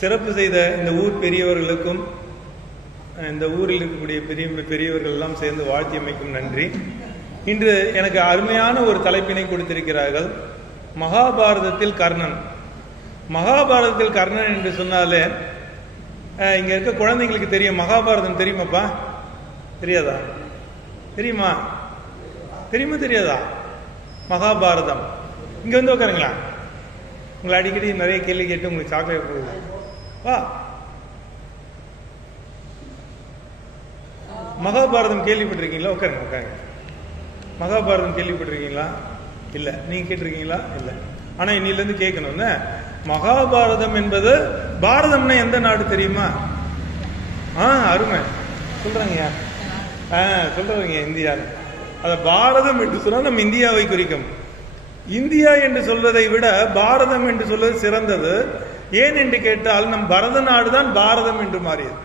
சிறப்பு செய்த இந்த ஊர் பெரியவர்களுக்கும் இந்த ஊரில் இருக்கக்கூடிய பெரியவர்கள் எல்லாம் சேர்ந்து வாழ்த்தியமைக்கும் நன்றி. இன்று எனக்கு அருமையான ஒரு தலைப்பினை கொடுத்திருக்கிறார்கள். மகாபாரதத்தில் கர்ணன். மகாபாரதத்தில் கர்ணன் என்று சொன்னாலே இங்க இருக்க குழந்தைங்களுக்கு தெரியும். மகாபாரதம் தெரியுமாப்பா? தெரியாதா? தெரியுமா? தெரியுமா தெரியாதா? மகாபாரதம். இங்க வந்து உட்காருங்களா. உங்களை அடிக்கடி நிறைய கேள்வி கேட்டு உங்களுக்கு சாக்லேட் கொடுக்குது. வா, மகாபாரதம் கேள்விப்பட்டிருக்கீங்களா? உட்காருங்க உட்காருங்க. மகாபாரதம் கேள்விப்பட்டிருக்கீங்களா? இல்லை. நீங்க கேட்டிருக்கீங்களா? இல்லை. ஆனா இன்னிலிருந்து கேட்கணும்னு. மகாபாரதம் என்பது பாரதம்னா எந்த நாடு தெரியுமா? அருமை சொல்றாங்க. சொல்றீங்க இந்தியா. அத பாரதம் என்று சொன்னால் நம்ம இந்தியாவை குறிக்கும். இந்தியா என்று சொல்வதை விட பாரதம் என்று சொல்வது சிறந்தது. ஏன் என்று கேட்டால் நம் பரத நாடு தான் பாரதம் என்று மாறியது.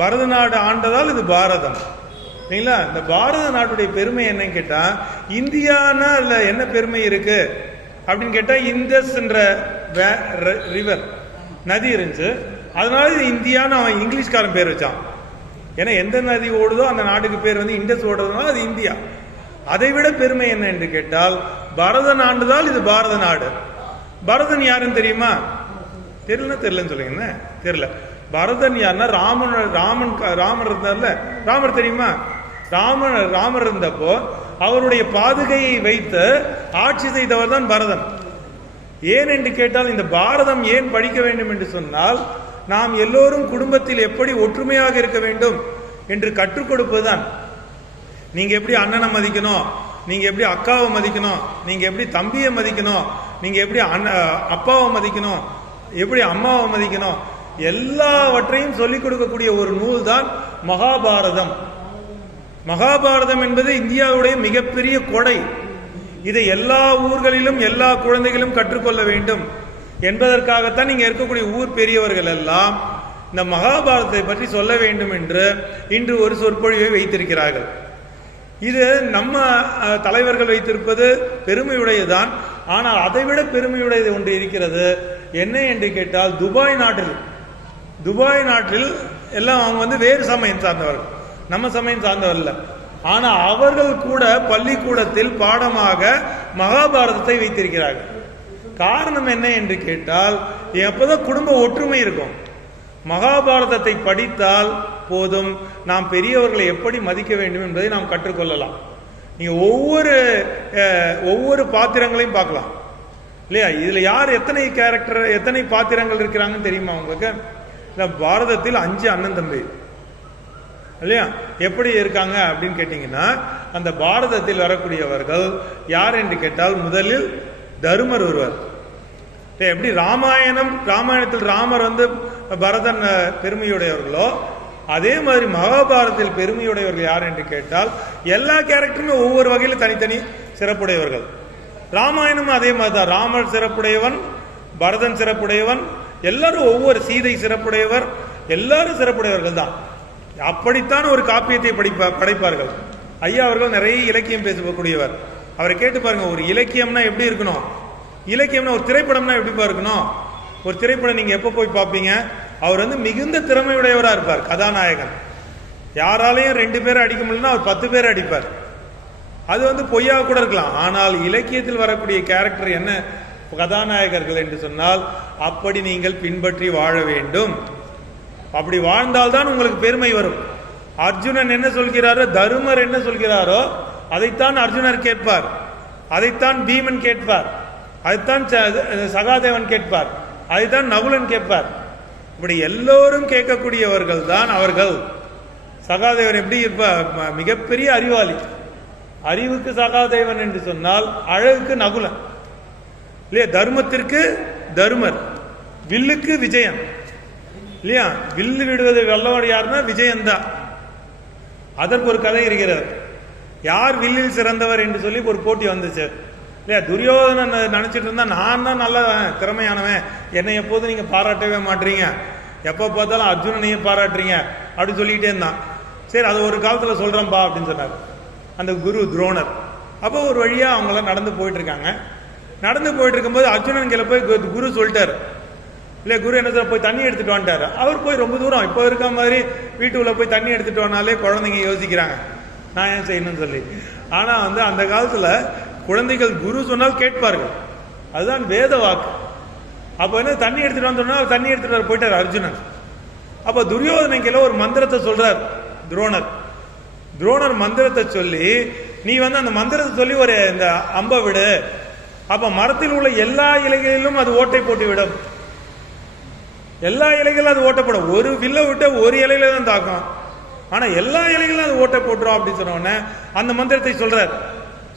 பரத நாடு ஆண்டதால் இது பாரதம். சரிங்களா? இந்த பாரத நாட்டுடைய பெருமை என்னன்னு கேட்டா, இந்தியானா அதுல என்ன பெருமை இருக்கு அப்படின்னு கேட்டா, இந்தஸ் என்ற ரிவர் நதி இருந்துச்சு. அதனால இது இந்தியான்னு அவன் இங்கிலீஷ்காரன் பேர் வச்சான். ஏன்னா எந்த நதி ஓடுதோ அந்த நாட்டுக்கு பேர் வந்து இண்டஸ் ஓடுறதுனால அது இந்தியா. அதை விட பெருமை என்ன என்று கேட்டால், பரதன் ஆண்டுதால் இது பாரத நாடு. பரதன் யாருன்னு தெரியுமா? தெரியலன்னு சொல்லுங்க. தெரியல. பரதன் யாருன்னா ராமர் இருந்தார்ல. ராமர் தெரியுமா? ராமர் இருந்தப்போ அவருடைய பாதுகையை வைத்து ஆட்சி செய்தவர் தான் பரதன். ஏன் என்று கேட்டால், இந்த பாரதம் ஏன் படிக்க வேண்டும் என்று சொன்னால், நாம் எல்லோரும் குடும்பத்தில் எப்படி ஒற்றுமையாக இருக்க வேண்டும் என்று கற்றுக் கொடுப்பதுதான். நீங்க எப்படி அண்ணனை மதிக்கணும், நீங்க எப்படி அக்காவை மதிக்கணும், நீங்க எப்படி தம்பியை மதிக்கணும், நீங்க எப்படி அப்பாவை மதிக்கணும், எப்படி அம்மாவை மதிக்கணும், எல்லாவற்றையும் சொல்லிக் கொடுக்கக்கூடிய ஒரு நூல் தான் மகாபாரதம். மகாபாரதம் என்பது இந்தியாவுடைய மிகப்பெரிய கொடை. இதை எல்லா ஊர்களிலும் எல்லா குழந்தைகளும் கற்றுக்கொள்ள வேண்டும் என்பதற்காகத்தான் நீங்க இருக்கக்கூடிய ஊர் பெரியவர்கள் எல்லாம் இந்த மகாபாரதத்தை பற்றி சொல்ல வேண்டும் என்று இன்று ஒரு சொற்பொழிவை வைத்திருக்கிறார்கள். இது நம்ம தலைவர்கள் வைத்திருப்பது பெருமையுடையதான். ஆனால் அதைவிட பெருமையுடையது ஒன்று இருக்கிறது. என்ன என்று கேட்டால், துபாய் நாட்டில் எல்லாம் அவங்க வந்து வேறு சமயம் சார்ந்தவர்கள், நம்ம சமயம் சார்ந்தவர்கள். ஆனா அவர்கள் கூட பள்ளிக்கூடத்தில் பாடமாக மகாபாரதத்தை வைத்திருக்கிறார்கள். காரணம் என்ன என்று கேட்டால், எப்போதான் குடும்ப ஒற்றுமை இருக்கும். மகாபாரதத்தை படித்தால் போதும், நாம் பெரியவர்களை எப்படி மதிக்க வேண்டும் என்பதை நாம் கற்றுக்கொள்ளலாம். நீங்க ஒவ்வொரு பாத்திரங்களையும் பார்க்கலாம் இல்லையா? இதுல யார் எத்தனை பாத்திரங்கள் இருக்கிறாங்கன்னு தெரியுமா உங்களுக்கு? பாரதத்தில் 5 அண்ணன் தம்பி இல்லையா? எப்படி இருக்காங்க அப்படின்னு கேட்டீங்கன்னா, அந்த பாரதத்தில் வரக்கூடியவர்கள் யார் என்று கேட்டால், முதலில் தருமர் ஒருவர். எப்படி ராமாயணத்தில் ராமர் வந்து பரதன் பெருமையுடையவர்களோ, அதே மாதிரி மகாபாரதத்தில் பெருமையுடையவர்கள் யார் என்று கேட்டால், எல்லா கேரக்டருமே ஒவ்வொரு வகையில் தனித்தனி சிறப்புடையவர்கள். ராமாயணமும் அதே மாதிரி தான். ராமர் சிறப்புடையவன், பரதன் சிறப்புடையவன், எல்லாரும் ஒவ்வொரு சீதை சிறப்புடையவர், எல்லாரும் சிறப்புடையவர்கள் தான். அப்படித்தான் ஒரு காப்பியத்தை படைப்பார்கள். ஐயா அவர்கள் நிறைய இலக்கியம் பேசக்கூடியவர். அவரை கேட்டு பாருங்க, ஒரு இலக்கியம்னா எப்படி இருக்கணும், இலக்கியம்னா ஒரு திரைப்படம்னா எப்படி இருக்கணும். ஒரு திரைப்படம் நீங்க எப்ப போய் பார்ப்பீங்க? அவர் வந்து மிகுந்த திறமையுடையவராக இருப்பார். கதாநாயகன் யாராலையும் 2 பேரை அடிக்க முடியலன்னா அவர் 10 பேரை அடிப்பார். அது வந்து பொய்யாக கூட இருக்கலாம். ஆனால் இலக்கியத்தில் வரக்கூடிய கேரக்டர் என்ன, கதாநாயகர்கள் என்று சொன்னால், அப்படி நீங்கள் பின்பற்றி வாழ வேண்டும். அப்படி வாழ்ந்தால்தான் உங்களுக்கு பெருமை வரும். அர்ஜுனன் என்ன சொல்கிறாரோ, தருமர் என்ன சொல்கிறாரோ அதைத்தான் அர்ஜுனர் கேட்பார், அதைத்தான் பீமன் கேட்பார், அதைத்தான் சகாதேவன் கேட்பார், அதைத்தான் நகுலன் கேட்பார். இப்படி எல்லோரும் கேட்கக்கூடியவர்கள் தான் அவர்கள். சகாதேவன் எப்படி இருப்பார்? மிகப்பெரிய அறிவாளி. அறிவுக்கு சகாதேவன் என்று சொன்னால், அழகுக்கு நகுலன் இல்லையா? தர்மத்திற்கு தருமர், வில்லுக்கு விஜயன் இல்லையா? வில்லு விடுவதை வல்லவர் யாருன்னா விஜயன் தான். அதற்கு ஒரு கதை இருக்கிறது. யார் வில்லில் சிறந்தவர் என்று சொல்லி ஒரு போட்டி வந்துச்சு இல்லையா? துரியோதனன் நினைச்சிட்டு இருந்தா, நான் தான் நல்ல திறமையானவன், என்னை எப்போதும் நீங்க பாராட்டவே மாட்டீங்க, எப்போ பார்த்தாலும் அர்ஜுனனையே பாராட்டுறீங்க அப்படின்னு சொல்லிக்கிட்டே இருந்தான். சரி, அது ஒரு காலத்துல சொல்றேன்பா அப்படின்னு சொன்னார் அந்த குரு துரோணர். அப்போ ஒரு வழியா அவங்களாம் நடந்து போயிட்டு இருக்காங்க. நடந்து போயிட்டு இருக்கும்போது அர்ஜுனன் கீழே போய் குரு சொல்லிட்டார், இல்லை குரு என்ன சொல்ல, போய் தண்ணி எடுத்துட்டு வந்துட்டாரு. அவர் போய் ரொம்ப தூரம் இப்போ இருக்க மாதிரி வீட்டுக்குள்ள போய் தண்ணி எடுத்துட்டு வந்தாலே குழந்தைங்க யோசிக்கிறாங்க நான் ஏன் செய்யணும்னு சொல்லி. ஆனால் அந்த காலத்தில் குழந்தைகள் குரு சொன்னால் கேட்பார்கள், அதுதான் வேத வாக்கு. அப்போ என்ன தண்ணி எடுத்துட்டு வந்தோம்னா தண்ணி எடுத்துட்டு வர போயிட்டார் அர்ஜுனன். அப்போ துரியோதனைக்கு ஒரு மந்திரத்தை சொல்றார் துரோணர் மந்திரத்தை சொல்லி, நீ அந்த மந்திரத்தை சொல்லி ஒரு இந்த அம்பை விடு, அப்ப மரத்தில் உள்ள எல்லா இலைகளிலும் அது ஓட்டை போட்டு விடும். எல்லா இலைகளும் அது ஓட்டப்படும். ஒரு வில்ல விட்டு ஒரு இலையில தான் தாக்கும், ஆனா எல்லா இலைகளும் அது ஓட்டை போட்டுரும் அப்படின்னு சொன்ன உடனே அந்த மந்திரத்தை சொல்றார்.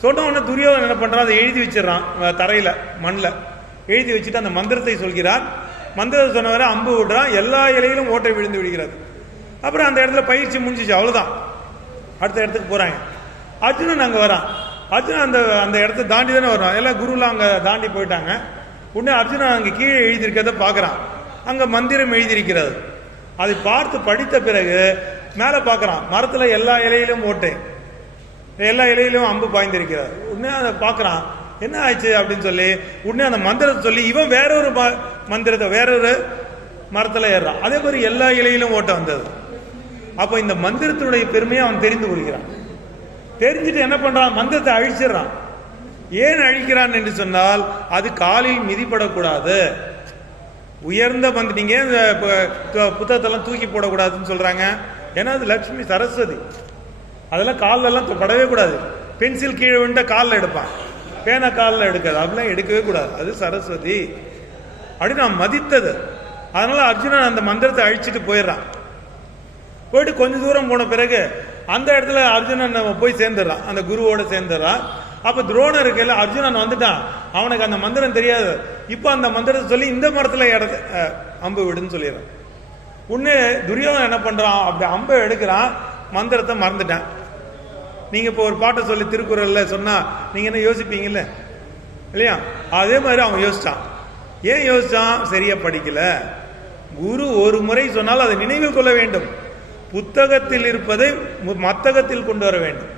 சொன்ன உடனே துரியோதனன் என்ன பண்றான், அதை எழுதி வச்சிடறான் தரையில மண்ணில் எழுதி வச்சுட்டு அந்த மந்திரத்தை சொல்கிறான். மந்திரத்தை சொன்னவரை அம்பு விடுறான், எல்லா இலையிலும் ஓட்டை விழுந்து விடுகிறது. அப்புறம் அந்த இடத்துல பயிற்சி முடிஞ்சிச்சு, அவ்வளவுதான். அடுத்த இடத்துக்கு போறாங்க. அர்ஜுனன் அங்க வரான். அர்ஜுனன் அந்த இடத்த தாண்டி தானே வர்றான், எல்லாம் குருலாம் அங்க தாண்டி போயிட்டாங்க. உடனே அர்ஜுனன் அங்க கீழே எழுதியிருக்கிறத பாக்குறான். அங்க மந்திரம் எழுதியிருக்கிறது. அதை பார்த்து படித்த பிறகு மேல பாக்குறான், மரத்துல எல்லா இலையிலும் ஓட்டை, எல்லா இலையிலும் அம்பு பாய்ந்திருக்கிறார். உடனே அதை பாக்குறான், என்ன ஆயிடுச்சு அப்படின்னு சொல்லி உடனே அந்த மந்திரத்தை சொல்லி இவன் வேறொரு மந்திரத்தை வேறொரு மரத்துல ஏறான். அதே மாதிரி எல்லா இலையிலும் ஓட்டை வந்தது. அப்ப இந்த மந்திரத்தினுடைய பெருமையை அவன் தெரிந்து கொள்கிறான். தெரிஞ்சுட்டு என்ன பண்றான், மந்திரத்தை அழிச்சிடறான். ஏன் அழிக்கிறான் என்று சொன்னால், அது காலில் மிதிப்படக்கூடாது. உயர்ந்த மந்திரம், நீங்க புத்தகத்தெல்லாம் தூக்கி போடக்கூடாதுன்னு சொல்றாங்க. ஏன்னா அது லட்சுமி சரஸ்வதி, அதெல்லாம் காலில் எல்லாம் படவே கூடாது. பென்சில் கீழே விழுந்தா காலில் எடுப்பான், பேனா காலில் எடுக்காது, அப்படிலாம் எடுக்கவே கூடாது, அது சரஸ்வதி அப்படின்னு நான் மதித்தது. அதனால அர்ஜுனன் அந்த மந்திரத்தை அழிச்சிட்டு போயிடுறான். போயிட்டு கொஞ்ச தூரம் போன பிறகு அந்த இடத்துல அர்ஜுனன் போய் சேர்ந்துடுறான், அந்த குருவோட சேர்ந்துடுறான். அப்ப துரோணருக்கு எல்லாம் அர்ஜுனன் வந்துட்டான், அவனுக்கு அந்த மந்திரம் தெரியாது. இப்ப அந்த மந்திரத்தை சொல்லி இந்த மரத்துல அம்பு விடுன்னு சொல்லிடுறான். உடனே துரியோதனன் என்ன பண்றான், அப்படி அம்பை எடுக்கிறான், மந்திரத்தை மறந்துட்டான். நீங்க இப்போ ஒரு பாட்டை சொல்லி திருக்குறள்ல சொன்னா நீங்க என்ன யோசிப்பீங்கல்ல இல்லையா, அதே மாதிரி அவன் யோசிச்சான். ஏன் யோசிச்சான், சரியா படிக்கல. குரு ஒரு முறை சொன்னால் அதை நினைவில் கொள்ள வேண்டும், புத்தகத்தில் இருப்பதை மத்தகத்தில் கொண்டு வர வேண்டும்,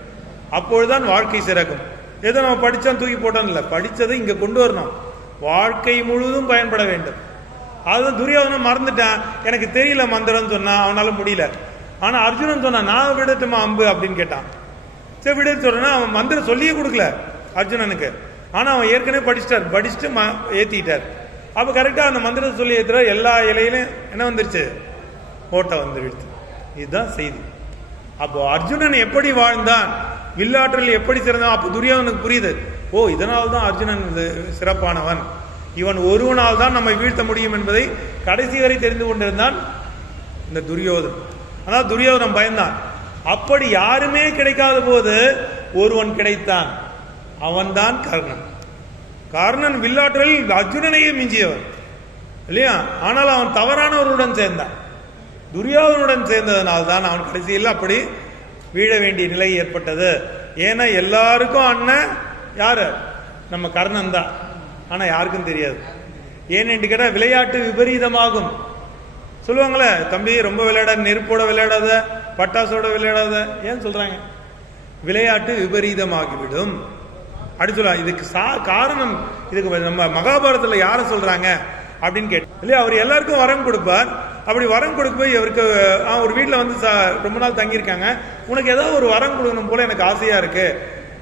அப்பொழுதுதான் வாழ்க்கை சிறக்கும். ஏதோ நம்ம படித்தான் தூக்கி போட்டோம் இல்லை, படித்ததை இங்கே கொண்டு வரணும், வாழ்க்கை முழுவதும் பயன்பட வேண்டும். அதுதான் துரியோதனன் மறந்துட்டான், எனக்கு தெரியல மந்திரம் சொன்னான், அவனால முடியல. ஆனால் அர்ஜுனன் சொன்னான், நான் விடட்டுமா அம்பு அப்படின்னு கேட்டான். சரி விடுன்னு சொல்றேன்னா, அவன் மந்திரம் சொல்லியே கொடுக்கல அர்ஜுனனுக்கு. ஆனால் அவன் ஏற்கனவே படிச்சுட்டு ஏற்றிட்டார். அப்போ கரெக்டாக அந்த மந்திரத்தை சொல்லி ஏற்றுற எல்லா இலையிலும் என்ன வந்துருச்சு, ஓட்டை வந்துடுச்சு. இதுதான் செய்தி. அப்போ அர்ஜுனன் எப்படி வாழ்ந்தான், வில்லாற்றல் எப்படி சிறந்தான், அப்போ துரியோதனுக்கு புரியுது, ஓ இதனால்தான் அர்ஜுனன் சிறப்பானவன், இவன் ஒருவனால் தான் நம்மை வீழ்த்த முடியும் என்பதை கடைசி வரை தெரிந்து கொண்டிருந்தான் இந்த துரியோதன். ஆனால் துரியோதனன் பயந்தான். அப்படி யாருமே கிடைக்காத போது ஒருவன் கிடைத்தான், அவன்தான் கர்ணன். கர்ணன் வில்லாற்றலில் அர்ஜுனனையே மிஞ்சியவன் இல்லையா, ஆனால் அவன் தவறானவருடன் சேர்ந்தான். துரியோதனுடன் சேர்ந்ததனால்தான் அவன் கடைசியில் அப்படி வீழ வேண்டிய நிலை ஏற்பட்டது. ஏன்னா எல்லாருக்கும் அண்ணன் யாரு, நம்ம கர்ணன் தான், ஆனா யாருக்கும் தெரியாது. ஏன்னு கேட்டா விளையாட்டு விபரீதமாகும் சொல்லுவாங்களே, தம்பி ரொம்ப விளையாடாத, நெருப்போட விளையாடாத, பட்டாசோட விளையாடாத, ஏன் சொல்றாங்க, விளையாட்டு விபரீதமாகிவிடும் அப்படி சொல்லுவாங்க. இதுக்கு காரணம், இதுக்கு நம்ம மகாபாரதத்துல யார சொல்றாங்க அப்படின்னு கேட்டு இல்லையா, அவர் எல்லாருக்கும் வரம் கொடுப்பார். அப்படி வரம் கொடுக்க போய் இவருக்கு ஒரு வீட்டில் வந்து ரொம்ப நாள் தங்கியிருக்காங்க, உனக்கு ஏதாவது ஒரு வரம் கொடுக்கணும் போல எனக்கு ஆசையா இருக்கு,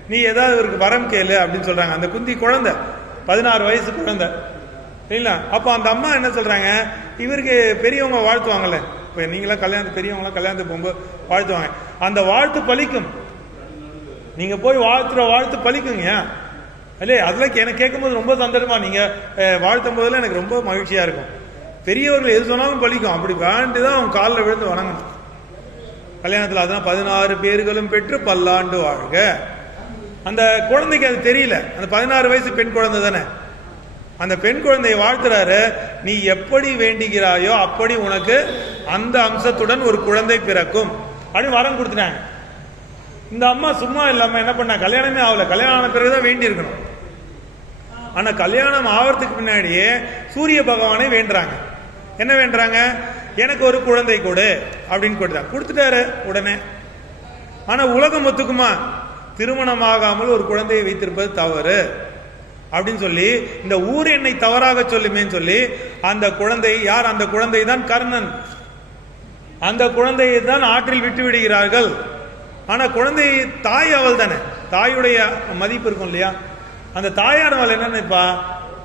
நீ ஏதாவது இவருக்கு வரம் கேளு அப்படின்னு சொல்றாங்க. அந்த குந்தி குழந்தை, 16 வயசு குழந்தை இல்லைங்களா. அப்போ அந்த அம்மா என்ன சொல்றாங்க, இவருக்கு பெரியவங்க வாழ்த்துவாங்கல்ல, இப்போ நீங்களாம் கல்யாணம் பெரியவங்களாம் கல்யாணத்துக்கு போகும்போது வாழ்த்துவாங்க, அந்த வாழ்த்து பலிக்கும், நீங்க போய் வாழ்த்துற வாழ்த்து பலிக்குங்க இல்லையே. அதெல்லாம் எனக்கு கேட்கும்போது ரொம்ப சந்தோஷமா, நீங்க வாழ்த்தும் போதெல்லாம் எனக்கு ரொம்ப மகிழ்ச்சியா இருக்கும். பெரியவர்கள் எது சொன்னாலும் பலிக்கும், அப்படி வாழ்ந்துதான் அவங்க காலில் விழுந்து வணங்கணும் கல்யாணத்தில். அதுதான் 16 பேர்களும் பெற்று பல்லாண்டு வாழ்க. அந்த குழந்தைக்கு அது தெரியல, அந்த 16 வயசு பெண் குழந்தை தானே, அந்த பெண் குழந்தையை வாழ்த்துறாரு, நீ எப்படி வேண்டுகிறாயோ அப்படி உனக்கு அந்த அம்சத்துடன் ஒரு குழந்தை பிறக்கும் அப்படின்னு வரம் கொடுத்துட்டாங்க. இந்த அம்மா சும்மா இல்லாம என்ன பண்ண, கல்யாணமே ஆகல, கல்யாணம் ஆன பிறகுதான் வேண்டி இருக்கணும். ஆனா கல்யாணம் ஆகிறதுக்கு முன்னாடியே சூரிய பகவானை வேண்டுறாங்க. என்ன வேண்டுறாங்க, எனக்கு ஒரு குழந்தை கொடு அப்படின்னு கொடுத்துட்டாரு உடனே. ஆனா உலகம் ஒத்துக்குமா, திருமணமாகாமல் ஒரு குழந்தையை வைத்திருப்பது தவறு. அப்படின்னு சொல்லி இந்த ஊர் என்னை தவறாக சொல்லுமேன்னு சொல்லி அந்த குழந்தை யார்? அந்த குழந்தை தான் கர்ணன். அந்த குழந்தையை தான் ஆற்றில் விட்டு விடுகிறார்கள். ஆனா குழந்தை தாய் அவள் தானே, தாயுடைய மதிப்பு இருக்கும் இல்லையா? அந்த தாயானவள் என்ன நினைப்பா?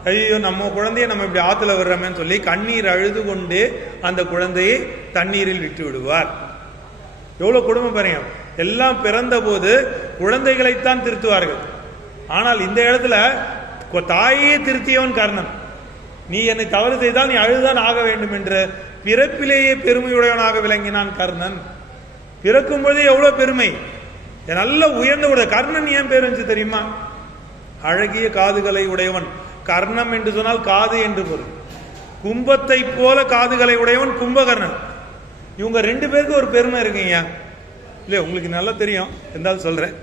ஐயோ நம்ம குழந்தைய நம்ம இப்படி ஆத்துல விடுறோமேன்னு சொல்லி கண்ணீர் அழுது கொண்டு அந்த குழந்தையை தண்ணீரில் விட்டு விடுவார். எவ்வளவு குடும்பம் பாருங்க. எல்லாம் பிறந்த போது குழந்தைகளைத்தான் திருத்துவார்கள். ஆனால் இந்த இடத்துல தாயே திருத்தியவன் கர்ணன். நீ என்னை தவறு செய்தால் நீ அழுதான் ஆக வேண்டும் என்று பிறப்பிலேயே பெருமையுடையவனாக விளங்கினான் கர்ணன். பிறக்கும் பொழுதே எவ்வளவு பெருமை, நல்ல உயர்ந்த கர்ணன். ஏன் பேர் வந்து தெரியுமா? அழகிய காதுகளை உடையவன். கர்ணம் என்று சொன்னால் காது என்று பொருள். கும்பத்தை போல காதுகளை உடையவன் கும்பகர்ணன். இவங்க ரெண்டு பேருக்கு ஒரு பெருமை இருக்குங்க இல்லையா? உங்களுக்கு நல்லா தெரியும், இருந்தாலும் சொல்றேன்.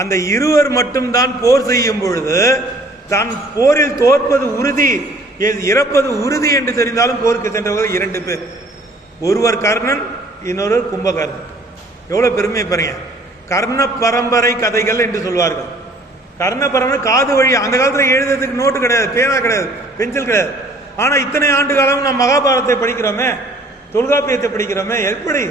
அந்த இருவர் மட்டும்தான் போர் செய்யும் பொழுது தான் போரில் தோற்பது உறுதி, இறப்பது உறுதி என்று தெரிந்தாலும் போருக்கு சென்றவர்கள் இரண்டு பேர். ஒருவர் கர்ணன், இன்னொரு கும்பகர்ணன். எவ்வளவு பெருமை பாருங்க. கர்ண பரம்பரை கதைகள் என்று சொல்வார்கள். கர்ண பரம்பரை காது வழி. அந்த காலத்தில் எழுதுறதுக்கு நோட்டு கிடையாது, பேனா கிடையாது, பென்சில் கிடையாது. ஆனா இத்தனை ஆண்டு காலம் நாம் மகாபாரதத்தை படிக்கிறோமே, தொல்காப்பியத்தை படிக்கிறோமே, எப்படி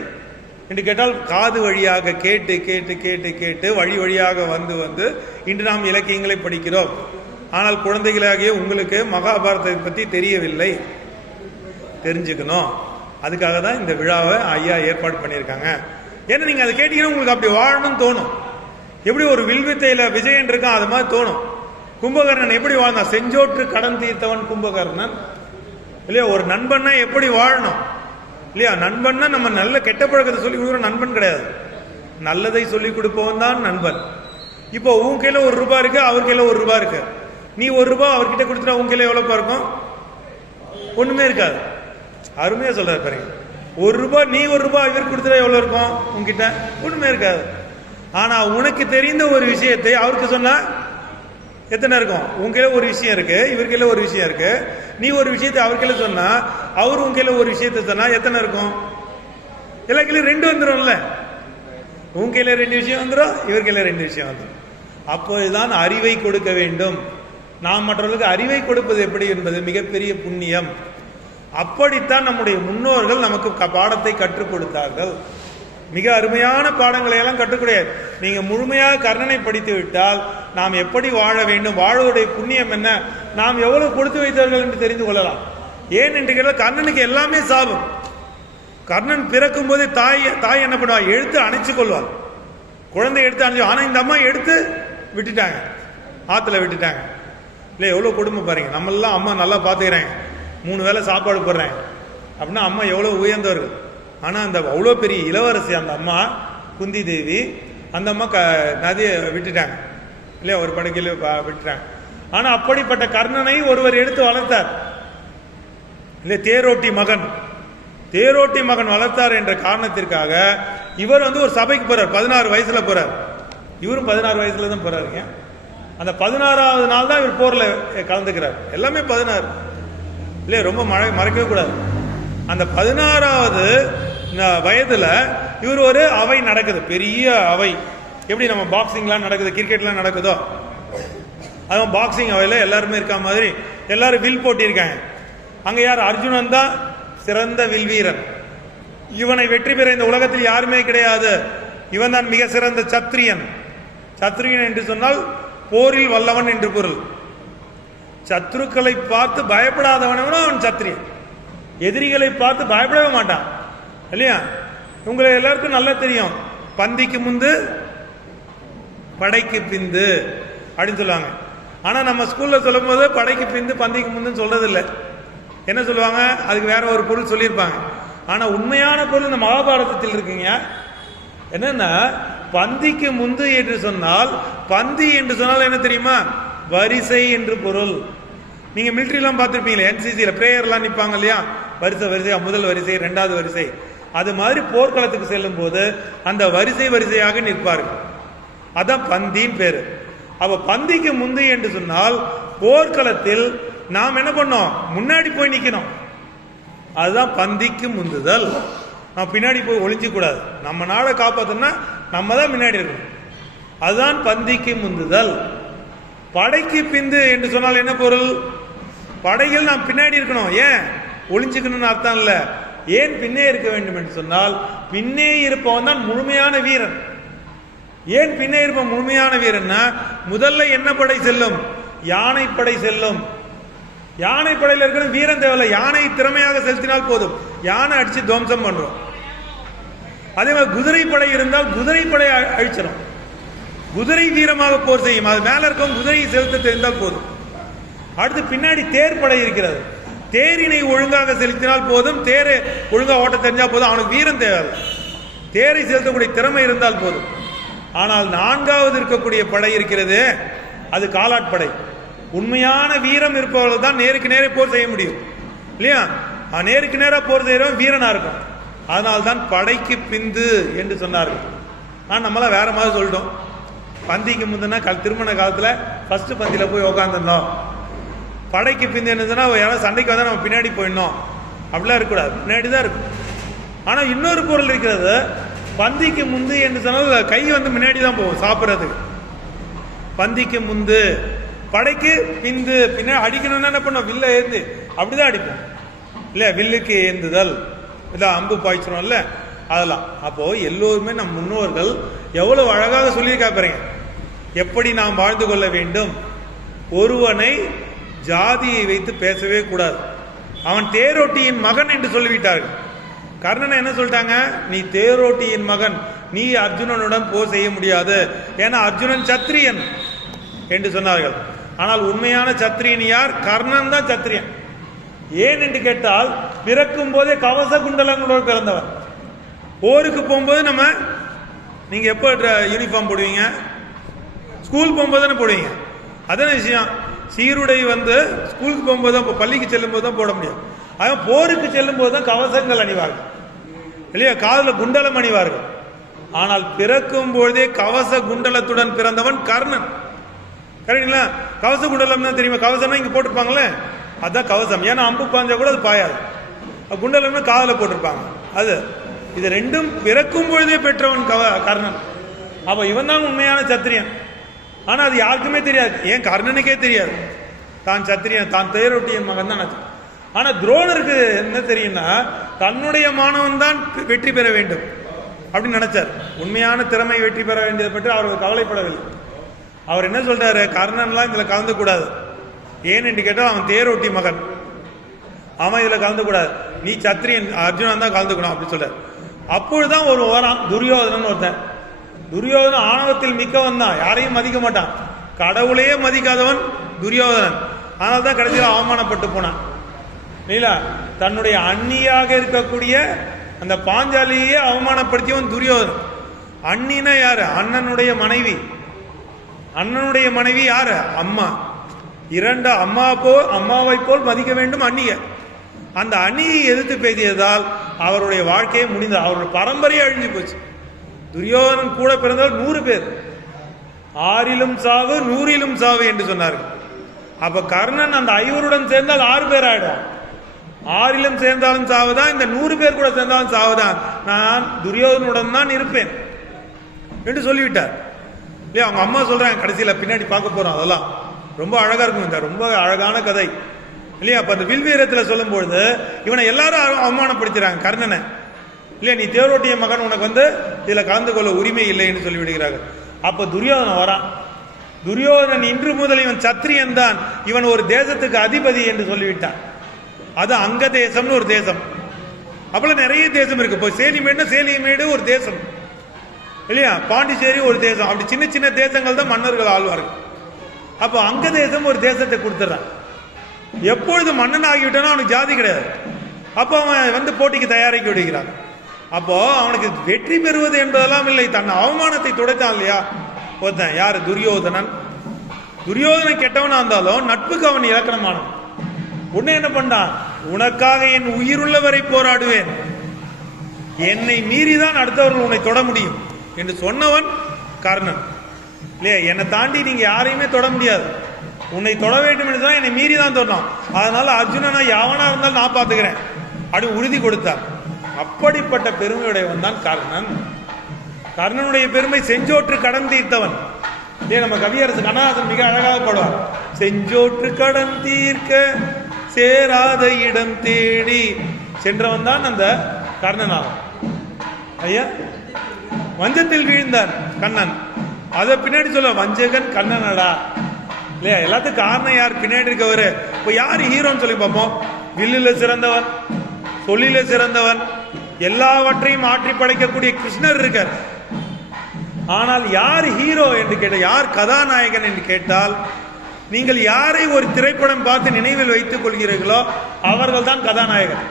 என்று கேட்டால் காது வழியாக கேட்டு கேட்டு கேட்டு கேட்டு வழி வழியாக வந்து வந்து இன்று நாம் இலக்கியங்களை படிக்கிறோம். ஆனால் குழந்தைகளாகிய உங்களுக்கு மகாபாரதத்தை பற்றி தெரியவில்லை, தெரிஞ்சுக்கணும். அதுக்காக தான் இந்த விழாவை ஐயா ஏற்பாடு பண்ணியிருக்காங்க. ஏன்னா நீங்க அதை கேட்டீங்கன்னா உங்களுக்கு அப்படி வாழணும்னு தோணும். எப்படி ஒரு வில்வித்தையில விஜயன் இருக்கான் அது மாதிரி தோணும். கும்பகர்ணன் எப்படி வாழ்ந்தான்? செஞ்சோற்று கடன் தீர்த்தவன் கும்பகர்ணன் இல்லையா? ஒரு நண்பன்னா எப்படி வாழணும் இல்லையா? நண்பன்னா நம்ம நல்ல கெட்ட பழக்கத்தை சொல்லி கொடுக்குற நண்பன் கிடையாது, நல்லதை சொல்லி கொடுப்பவன் தான் நண்பன். இப்போ உன் கையில ₹1 இருக்கு, அவர் கையில ₹1 இருக்கு. நீ ₹1 அவர்கிட்ட கொடுத்துட்டா உன் கையில எவ்வளவு இருக்கும்? ஒண்ணுமே இருக்காது. அருமையா சொல்றாரு பாருங்க. ₹1 நீ ₹1 இவர் கொடுத்துட்டா எவ்வளவு இருக்கும் உன்கிட்ட? ஒண்ணுமே இருக்காது. ஆனா உனக்கு தெரிந்த ஒரு விஷயத்தை அவருக்கு சொன்னா எத்தனை இருக்கும்? உன் கையில ஒரு விஷயம் இருக்கு, இவர் கையில ஒரு விஷயம் இருக்கு. நீ ஒரு விஷயத்தை அவர் கையில சொன்னா, அவர் உன் கையில ஒரு விஷயத்தை சொன்னா எத்தனை இருக்கும்? எல்லா கையிலும் 2 வந்துடும்ல. உன் கையில 2 விஷயம் வந்துடும், இவர் கையில 2 விஷயம் வந்துடும். அப்போதுதான் அறிவை கொடுக்க வேண்டும். நாம் மற்றவர்களுக்கு அறிவை கொடுப்பது எப்படி என்பது மிகப்பெரிய புண்ணியம். அப்படித்தான் நம்முடைய முன்னோர்கள் நமக்கு பாடத்தை கற்றுக் கொடுத்தார்கள். மிக அருமையான பாடங்களை எல்லாம் கற்றுக்கூடிய நீங்க முழுமையாக கர்ணனை படித்து விட்டால் நாம் எப்படி வாழ வேண்டும், வாழுவடைய புண்ணியம் என்ன, நாம் எவ்வளவு கொடுத்து வைத்தார்கள் என்று தெரிந்து கொள்ளலாம். ஏன் என்று கேட்டால் கர்ணனுக்கு எல்லாமே சாபம். கர்ணன் பிறக்கும் போதே தாய் என்ன பண்ணுவா? எடுத்து அணைச்சு கொள்வாள். குழந்தை எடுத்து அணைச்சு. ஆனா இந்த அம்மா எடுத்து விட்டுட்டாங்க, ஆத்துல விட்டுட்டாங்க இல்ல. எவ்வளவு குடும்பம் பாருங்க. நம்ம எல்லாம் அம்மா நல்லா பாத்துக்கிறேன், 3 வேளை சாப்பாடு போடுறேன் அப்படின்னா அம்மா எவ்வளவு உயர்ந்தவர்கள். ஆனா அந்த அவ்வளோ பெரிய இளவரசி அந்த அம்மா குந்தி தேவி, அந்த அம்மா நதியை விட்டுட்டாங்க இல்லையா? ஒரு படுக்கையில விட்டுட்டாங்க. ஆனா அப்படிப்பட்ட கர்ணனை ஒருவர் எடுத்து வளர்த்தார் இல்லையா? தேரோட்டி மகன் வளர்த்தார் என்ற காரணத்திற்காக இவர் ஒரு சபைக்கு போறார். 16 வயசுல போறார். இவரும் 16 வயசுல தான் போறாருங்க. அந்த 16வது நாள் தான் இவர் போர்ல கலந்துக்கிறார். எல்லாமே 16 இல்லையா? ரொம்ப மறைக்கவே கூடாது. அந்த 16வது வயதுல இவர் ஒரு அவை நடக்குது, பெரிய அவை. எப்படி நம்ம பாக்ஸிங்லாம் நடக்குது, கிரிக்கெட்லாம் நடக்குதோ அதுவும் பாக்ஸிங் அவையில எல்லாருமே இருக்க மாதிரி எல்லாரும் வில் போட்டி இருக்காங்க. அங்க யார்? அர்ஜுனன் தான் சிறந்த வில் வீரன். இவனை வெற்றி பெற இந்த உலகத்தில் யாருமே கிடையாது. இவன் தான் மிக சிறந்த சத்திரியன். சத்திரியன் என்று சொன்னால் போரில் வல்லவன் என்று பொருள். சத்ருக்களை பார்த்து பயப்படாதவனவனும் அவன் சத்திரியன். எதிரிகளை பார்த்து பயப்படவே மாட்டான் இல்லையா? உங்களை எல்லாருக்கும் நல்லா தெரியும், பந்திக்கு முந்து படைக்கு பிந்து அப்படின்னு சொல்லுவாங்க. ஆனா நம்ம ஸ்கூல்ல சொல்லும் போது படைக்கு பிந்து பந்திக்கு முந்துன்னு சொல்றது இல்லை. என்ன சொல்லுவாங்க? அதுக்கு வேற ஒரு பொருள் சொல்லியிருப்பாங்க. ஆனா உண்மையான பொருள் இந்த மகாபாரதத்தில் இருக்குங்க. என்னன்னா பந்திக்கு முந்து என்று சொன்னால், பந்தி என்று சொன்னால் என்ன தெரியுமா? வரிசை என்று பொருள். நீங்க மிலிட்டரிலாம் பார்த்துருப்பீங்களா? NCCல பிரேயர்லாம் நிற்பாங்க இல்லையா? வரிசையா, முதல் வரிசை, 2வது வரிசை. அது மாதிரி போர்க்களத்துக்கு செல்லும் போது அந்த வரிசையாக நிற்பார்கள். அதான் பந்தின்னு பேரு. அப்ப பந்திக்கு முந்தி என்று சொன்னால் போர்க்களத்தில் நாம் என்ன பண்ணோம்? முன்னாடி போய் நிக்கணும். அதுதான் பந்திக்கு முந்துதல். நம்ம பின்னாடி போய் ஒளிஞ்சு கூடாது. நம்ம நாடை காப்பாத்தணும்னா நம்ம தான் முன்னாடி இருக்கணும். அதுதான் பந்திக்கு முந்துதல். படைக்கு பிந்து என்று சொன்னால் என்ன பொருள்? படையில் நாம் பின்னாடி இருக்கணும். ஏன் ஒளிஞ்சுக்கணும்னு அர்த்தம் இல்ல. ஏன் பின்னே இருக்க வேண்டும் என்று சொன்னால், பின்னே இருப்பவன் தான் முழுமையான வீரன். ஏன் பின்னே இருப்பவன் முழுமையான வீரன்னா, முதல்ல என்ன படை செல்லும்? யானை படை செல்லும். யானை படையில் இருக்கிற வீரன் தேவையில்லை, யானை திறமையாக செலுத்தினால் போதும், யானை அடிச்சு துவம்சம் பண்றோம். அதே மாதிரி குதிரை படை இருந்தால் குதிரை படை அழிச்சிடும். குதிரை வீரமாக போர் செய்யும். அது மேல இருக்கும் குதிரையை செலுத்த தெரிந்தால் போதும். அடுத்து பின்னாடி தேர் படை இருக்கிறது. தேரினை ஒழுங்காக செலுத்தினால் போதும், தேரை ஒழுங்காக ஓட்ட தெரிஞ்சா போதும், அவனுக்கு வீரன் தேவையில்லை, தேரை செலுத்தக்கூடிய திறமை இருந்தால் போதும். ஆனால் நான்காவது இருக்கக்கூடிய படை இருக்கிறது, அது காலாட்படை. உண்மையான வீரம் இருப்பவர்கள் தான் நேருக்கு நேரே போர் செய்ய முடியும் இல்லையா? நேருக்கு நேராக போர் செய்யறவன் வீரனா இருக்கும். அதனால்தான் படைக்கு பிந்து என்று சொன்னார்கள். நம்மளாம் வேற மாதிரி சொல்லிட்டோம். பந்திக்கு முந்தினா திருமண காலத்துல ஃபர்ஸ்ட் பந்தியில போய் உட்காந்துருந்தோம். படைக்கு பிந்து என்ன சொன்னா, யாராவது சண்டைக்கு வந்தா நம்ம பின்னாடி போயிடணும், அப்படிலாம் இருக்கக்கூடாது, பின்னாடி தான் இருக்கும். ஆனா இன்னொரு பொருள் இருக்கிறது, பந்திக்கு முந்து என்று சொன்னால் கை முன்னாடி தான் போகும் சாப்பிட்றதுக்கு. பந்திக்கு முந்து, படைக்கு பிந்து. பின்னாடி அடிக்கணும்னா என்ன பண்ணோம்? வில்ல ஏந்து அப்படிதான் அடிப்போம் இல்ல, வில்லுக்கு ஏந்துதல், இதான் அம்பு பாய்ச்சிரோம்ல அதெல்லாம். அப்போ எல்லோருமே நம் முன்னோர்கள் எவ்வளவு அழகாக சொல்லியிருக்கா பாருங்க, எப்படி நாம் வாழ்ந்து கொள்ள வேண்டும். ஒருவனை ஜாதியை வைத்து பேசவே கூடாது. அவன் தேரோட்டியின் மகன் என்று சொல்லிவிட்டார்கள். கர்ணனை என்ன சொல்லிட்டாங்க? நீ தேரோட்டியின் மகன், நீ அர்ஜுனனுடன் போர் செய்ய முடியாது, ஏன்னா அர்ஜுனன் சத்திரியன் என்று சொன்னார்கள். ஆனால் உண்மையான சத்திரியன் யார்? கர்ணன் தான் சத்திரியன். ஏன் என்று கேட்டால், பிறக்கும் போதே கவச குண்டலங்களோடு பிறந்தவர். போருக்கு போகும்போது நீங்க எப்போ யூனிஃபார்ம் போடுவீங்க? ஸ்கூல் போகும்போது தானே போடுவீங்க. அதான விஷயம். சீருடை ஸ்கூலுக்கு போகும்போது தான், பள்ளிக்கு செல்லும் போது தான் போட முடியும். அதான் போருக்கு செல்லும் போது தான் கவசங்கள் அணிவார்கள் இல்லையா, காதில் குண்டலம் அணிவார்கள். ஆனால் பிறக்கும் பொழுதே கவச குண்டலத்துடன் பிறந்தவன் கர்ணன். கரெக்டுங்களா? கவச குண்டலம் தான் தெரியுமா? கவசம்னா இங்க போட்டிருப்பாங்களே, அதுதான் கவசம். ஏன்னா அம்பு பாஞ்சா கூட அது பாயாது. குண்டலம்னா காதில் போட்டிருப்பாங்க. அது இது ரெண்டும் பிறக்கும் பொழுதே பெற்றவன் கர்ணன். அப்ப இவன் தான் உண்மையான சத்திரியன். ஆனா அது யாருக்குமே தெரியாது. ஏன் கர்ணனுக்கே தெரியாது தான் சத்திரியன், தான் தேரோட்டியின் மகன் தான். ஆனா துரோணருக்கு என்ன தெரியும்னா, தன்னுடைய மாணவன் தான் வெற்றி பெற வேண்டும் அப்படின்னு நினைச்சார். உண்மையான திறமை வெற்றி பெற வேண்டியதை பற்றி அவர் கவலைப்படவில்லை. அவர் என்ன சொல்றாரு? கர்ணன்லாம் இதுல கலந்து கூடாது. ஏன் என்று கேட்டால் அவன் தேரோட்டி மகன், அவன் இதுல கலந்து கூடாது, நீ சத்திரியன் அர்ஜுனன் தான் கலந்துக்கணும் அப்படி சொல்றாரு. அப்பொழுதுதான் ஒரு வரான் துரியோதனன் ஒருத்தன். துரியோதனன் ஆணவத்தில் மிக்கவன் தான், யாரையும் மதிக்க மாட்டான், கடவுளையே மதிக்காதவன் துரியோதனன். ஆனால் தான் கடைசியில் அவமானப்பட்டு போனான் இல்லையா? தன்னுடைய அண்ணியாக இருக்கக்கூடிய அந்த பாஞ்சாலியே அவமானப்படுத்தியவன் துரியோதனன். அண்ணினா யாரு? அண்ணனுடைய மனைவி. அண்ணனுடைய மனைவி யாரு? அம்மா. இரண்டு அம்மாவை போல் மதிக்க வேண்டும் அண்ணிய. அந்த அண்ணியை எதிர்த்து பேசியதால் அவருடைய வாழ்க்கையை முடிந்தது, அவருடைய பரம்பரையே அழிஞ்சு போச்சு. துரியோதனன் கூட பிறந்தவர் 100 பேர். 6லும் சாவு 100லும் சாவு என்று சொன்னார்கள். அப்ப கர்ணன் அந்த 5 சேர்ந்தால் 6 பேர் ஆயிடும். 6லும் சேர்ந்தாலும் சாவுதான், இந்த 100 பேர் கூட சேர்ந்தாலும் சாவுதான். நான் துரியோதனுடன் தான் இருப்பேன் என்று சொல்லிவிட்டார் இல்லையா? அவங்க அம்மா சொல்றாங்க கடைசியில, பின்னாடி பார்க்க போறோம், அதெல்லாம் ரொம்ப அழகா இருக்கும். இந்த ரொம்ப அழகான கதை இல்லையா? அப்ப அந்த வில்வீரத்தில் சொல்லும் பொழுது இவனை எல்லாரும் அவமானப்படுத்துறாங்க கர்ணனை இல்லையா? நீ தேரோட்டிய மகன், உனக்கு இதுல கலந்து கொள்ள உரிமை இல்லை என்று சொல்லிவிடுகிறார்கள். அப்ப துரியோதனன் வரான். துரியோதனன் இன்று முதல் இவன் சத்திரியன் தான், இவன் ஒரு தேசத்துக்கு அதிபதி என்று சொல்லிவிட்டான். அது அங்க தேசம்னு ஒரு தேசம். அப்பெல்லாம் நிறைய தேசம் இருக்கு. இப்போ சேலிமேடுனா சேலிமேடு ஒரு தேசம் இல்லையா? பாண்டிச்சேரி ஒரு தேசம். அப்படி சின்ன சின்ன தேசங்கள் தான் மன்னர்கள் ஆழ்வார்கள். அப்போ அங்க தேசம் ஒரு தேசத்தை கொடுத்துறான். எப்பொழுது மன்னன் ஆகிவிட்டானோ அவனுக்கு ஜாதி கிடையாது. அப்போ அவன் போட்டிக்கு தயாரிக்க விடுகிறான். அப்போ அவனுக்கு வெற்றி பெறுவது என்பதெல்லாம் இல்லை, தன் அவமானத்தை துடைத்தான் இல்லையா ஒருத்தன். யாரு? துரியோதனன். துரியோதனன் கெட்டவனா இருந்தாலும் நட்புக்கு அவன் இலக்கணமானவன். உன்னை என்ன பண்ணான்? உனக்காக என் உயிருள்ளவரை போராடுவேன், என்னை மீறிதான் அடுத்தவர்கள் உன்னை தொட முடியும் என்று சொன்னவன் கர்ணன் இல்லையா? என்னை தாண்டி நீங்க யாரையுமே தொட முடியாது, உன்னை தொட வேண்டும் என்று தான் என்னை மீறி தான் தொடணும். அதனால அர்ஜுனனா யாவனா இருந்தாலும் நான் பார்த்துக்கிறேன் அப்படி உறுதி கொடுத்தார். அப்படிப்பட்ட பெருமையுடையவன் தான் கர்ணன். கர்ணனுடைய பெருமை செஞ்சோற்று கடன் தீர்த்தவன். ஏன் நம்ம கவியரசு கண்ணதாசன் மிக அழகாக பாடுவார், செஞ்சோற்று கடன் தீர்க்க சேராத இடம் தேடி சென்றவன் தான் அந்த கர்ணனாகும். ஐயா, வஞ்சத்தில் வீழ்ந்தார் கண்ணன், அதை பின்னாடி சொல்ல வஞ்சகன் கண்ணனடா இல்லையா? எல்லாத்துக்கும் காரணம் யார்? பின்னாடி இருக்கவர். இப்போ யார் ஹீரோன்னு சொல்லி பார்ப்போம். வில்லுல சிறந்தவன், சொல்லில சிறந்தவன், எல்லாவற்றையும் மாற்றி படைக்கக்கூடிய கிருஷ்ணர் இருக்கார். ஆனால் யார் ஹீரோ என்று கேட்டால், யார் கதாநாயகன் என்று கேட்டால், நீங்கள் யாரை ஒரு திரைப்படம் பார்த்து நினைவில் வைத்துக் கொள்கிறீர்களோ அவர்கள் தான் கதாநாயகன்.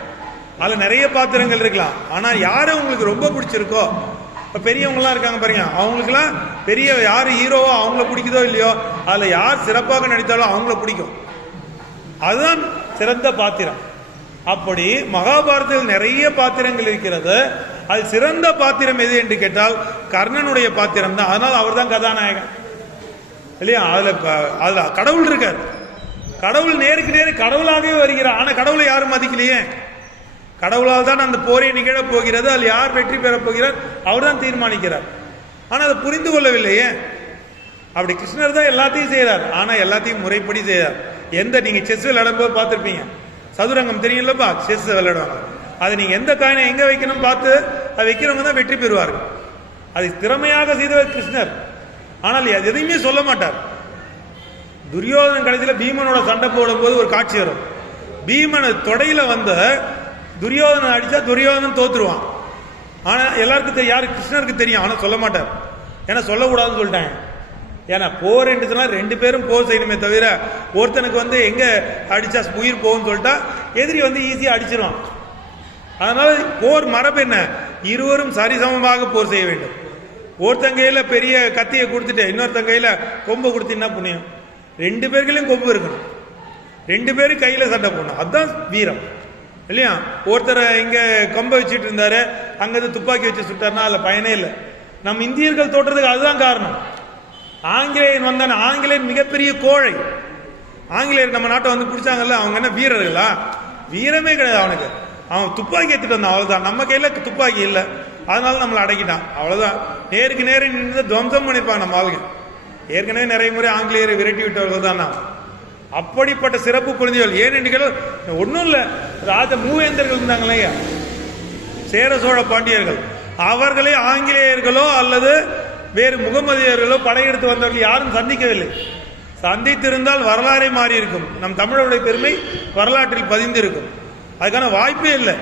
அதில் நிறைய பாத்திரங்கள் இருக்கலாம், ஆனால் யாரை உங்களுக்கு ரொம்ப பிடிச்சிருக்கோ, இப்போ பெரியவங்களாம் இருக்காங்க பாருங்க, அவங்களுக்குலாம் பெரிய யார் ஹீரோவோ அவங்கள பிடிக்குதோ இல்லையோ, அதில் யார் சிறப்பாக நடித்தாலும் அவங்கள பிடிக்கும். அதுதான் சிறந்த பாத்திரம். அப்படி மகாபாரதத்தில் நிறைய பாத்திரங்கள் இருக்கிறது. அது சிறந்த பாத்திரம் எது என்று கேட்டால் கர்ணனுடைய பாத்திரம் தான். அதனால் அவர் தான் கதாநாயகன் இல்லையா? அதுல கடவுள் இருக்கார். கடவுள் நேருக்கு நேரு கடவுளாகவே வருகிறார். ஆனால் கடவுளை யாரும் மதிக்கலையே. கடவுளால் தான் அந்த போரை நிகழ போகிறது. அதில் யார் வெற்றி பெறப் போகிறார் அவர் தான் தீர்மானிக்கிறார். ஆனால் அதை புரிந்து கொள்ளவில்லையே. அப்படி கிருஷ்ணர் தான் எல்லாத்தையும் செய்கிறார், ஆனால் எல்லாத்தையும் முறைப்படி செய்கிறார். எந்த நீங்க செஸ் விளையாடும்போது பார்த்துருப்பீங்க, சதுரங்கம் தெரியும்லப்பா, செஸ் விளையாடுவாங்க. அதை நீங்க எந்த காயினை எங்க வைக்கணும் பார்த்து அதை வைக்கிறவங்க தான் வெற்றி பெறுவார்கள். அதை திறமையாக செய்தவர் கிருஷ்ணர். ஆனால் எதையுமே சொல்ல மாட்டார். துரியோதனன் கடைசியில் பீமனோட சண்டை போடும்போது ஒரு காட்சி வரும். பீமனை தொடையில வந்து துரியோதனன் அடிச்சா துரியோதனன் தோத்துருவான். ஆனா எல்லாருக்கும் தெரியும், யாரு? கிருஷ்ணருக்கு தெரியும். ஆனா சொல்ல மாட்டார். ஏன்னா சொல்லக்கூடாதுன்னு சொல்லிட்டாங்க. ஏன்னா போர் என்று சொன்னால் ரெண்டு பேரும் போர் செய்யணுமே தவிர ஒருத்தனுக்கு வந்து எங்க அடிச்சா உயிர் போகும்னு சொல்லிட்டா எதிரி வந்து ஈஸியா அடிச்சிருவான். அதனால போர் மரபு என்ன? இருவரும் சரிசமமாக போர் செய்ய வேண்டும். ஒருத்தங்கையில பெரிய கத்தியை கொடுத்துட்டு இன்னொருத்தங்கையில கொம்பை கொடுத்தீங்கன்னா புண்ணியம். ரெண்டு பேர்களையும் கொம்பு இருக்கணும், ரெண்டு பேரும் கையில சண்டை போடணும். அதுதான் வீரம் இல்லையா? ஒருத்தர் இங்க கொம்பை வச்சுட்டு இருந்தாரு, அங்கிருந்து துப்பாக்கி வச்சு சுட்டாருன்னா அதுல பயனே இல்லை. நம்ம இந்தியர்கள் தோற்றதுக்கு அதுதான் காரணம். ஆங்கிலேயன் வந்தான். ஆங்கிலேயன் மிகப்பெரிய கோழை. ஆங்கிலேயர் நம்ம நாட்டை வந்து பிடிச்சாங்கல்ல, அவங்க என்ன வீரர்களா? வீரமே கிடையாது அவனுக்கு. அவன் துப்பாக்கி எடுத்துட்டு வந்தான், அவ்வளவுதான். நம்ம கையில துப்பாக்கி இல்லை, அதனால நம்மளை அடக்கிட்டான், அவ்வளவுதான். நேருக்கு நேரம் நின்று துவம்சம் பண்ணிப்பாங்க நம்ம ஆளுங்க. ஏற்கனவே நிறைய முறை ஆங்கிலேயரை விரட்டி விட்டவர்கள் தான் நாம். அப்படிப்பட்ட சிறப்பு புரிஞ்சவர்கள். ஏனென்று ஒன்றும் இல்லை, ராஜ மூவேந்தர்கள் இருந்தாங்களே, சேர சோழ பாண்டியர்கள், அவர்களே ஆங்கிலேயர்களோ அல்லது வேறு முகமதியர்களோ படையெடுத்து வந்தவர்கள் யாரும் சந்திக்கவில்லை. சந்தித்திருந்தால் வரலாறே மாறி இருக்கும். நம் தமிழருடைய பெருமை வரலாற்றில் பதிந்திருக்கும். அதுக்கான வாய்ப்பே இல்லை.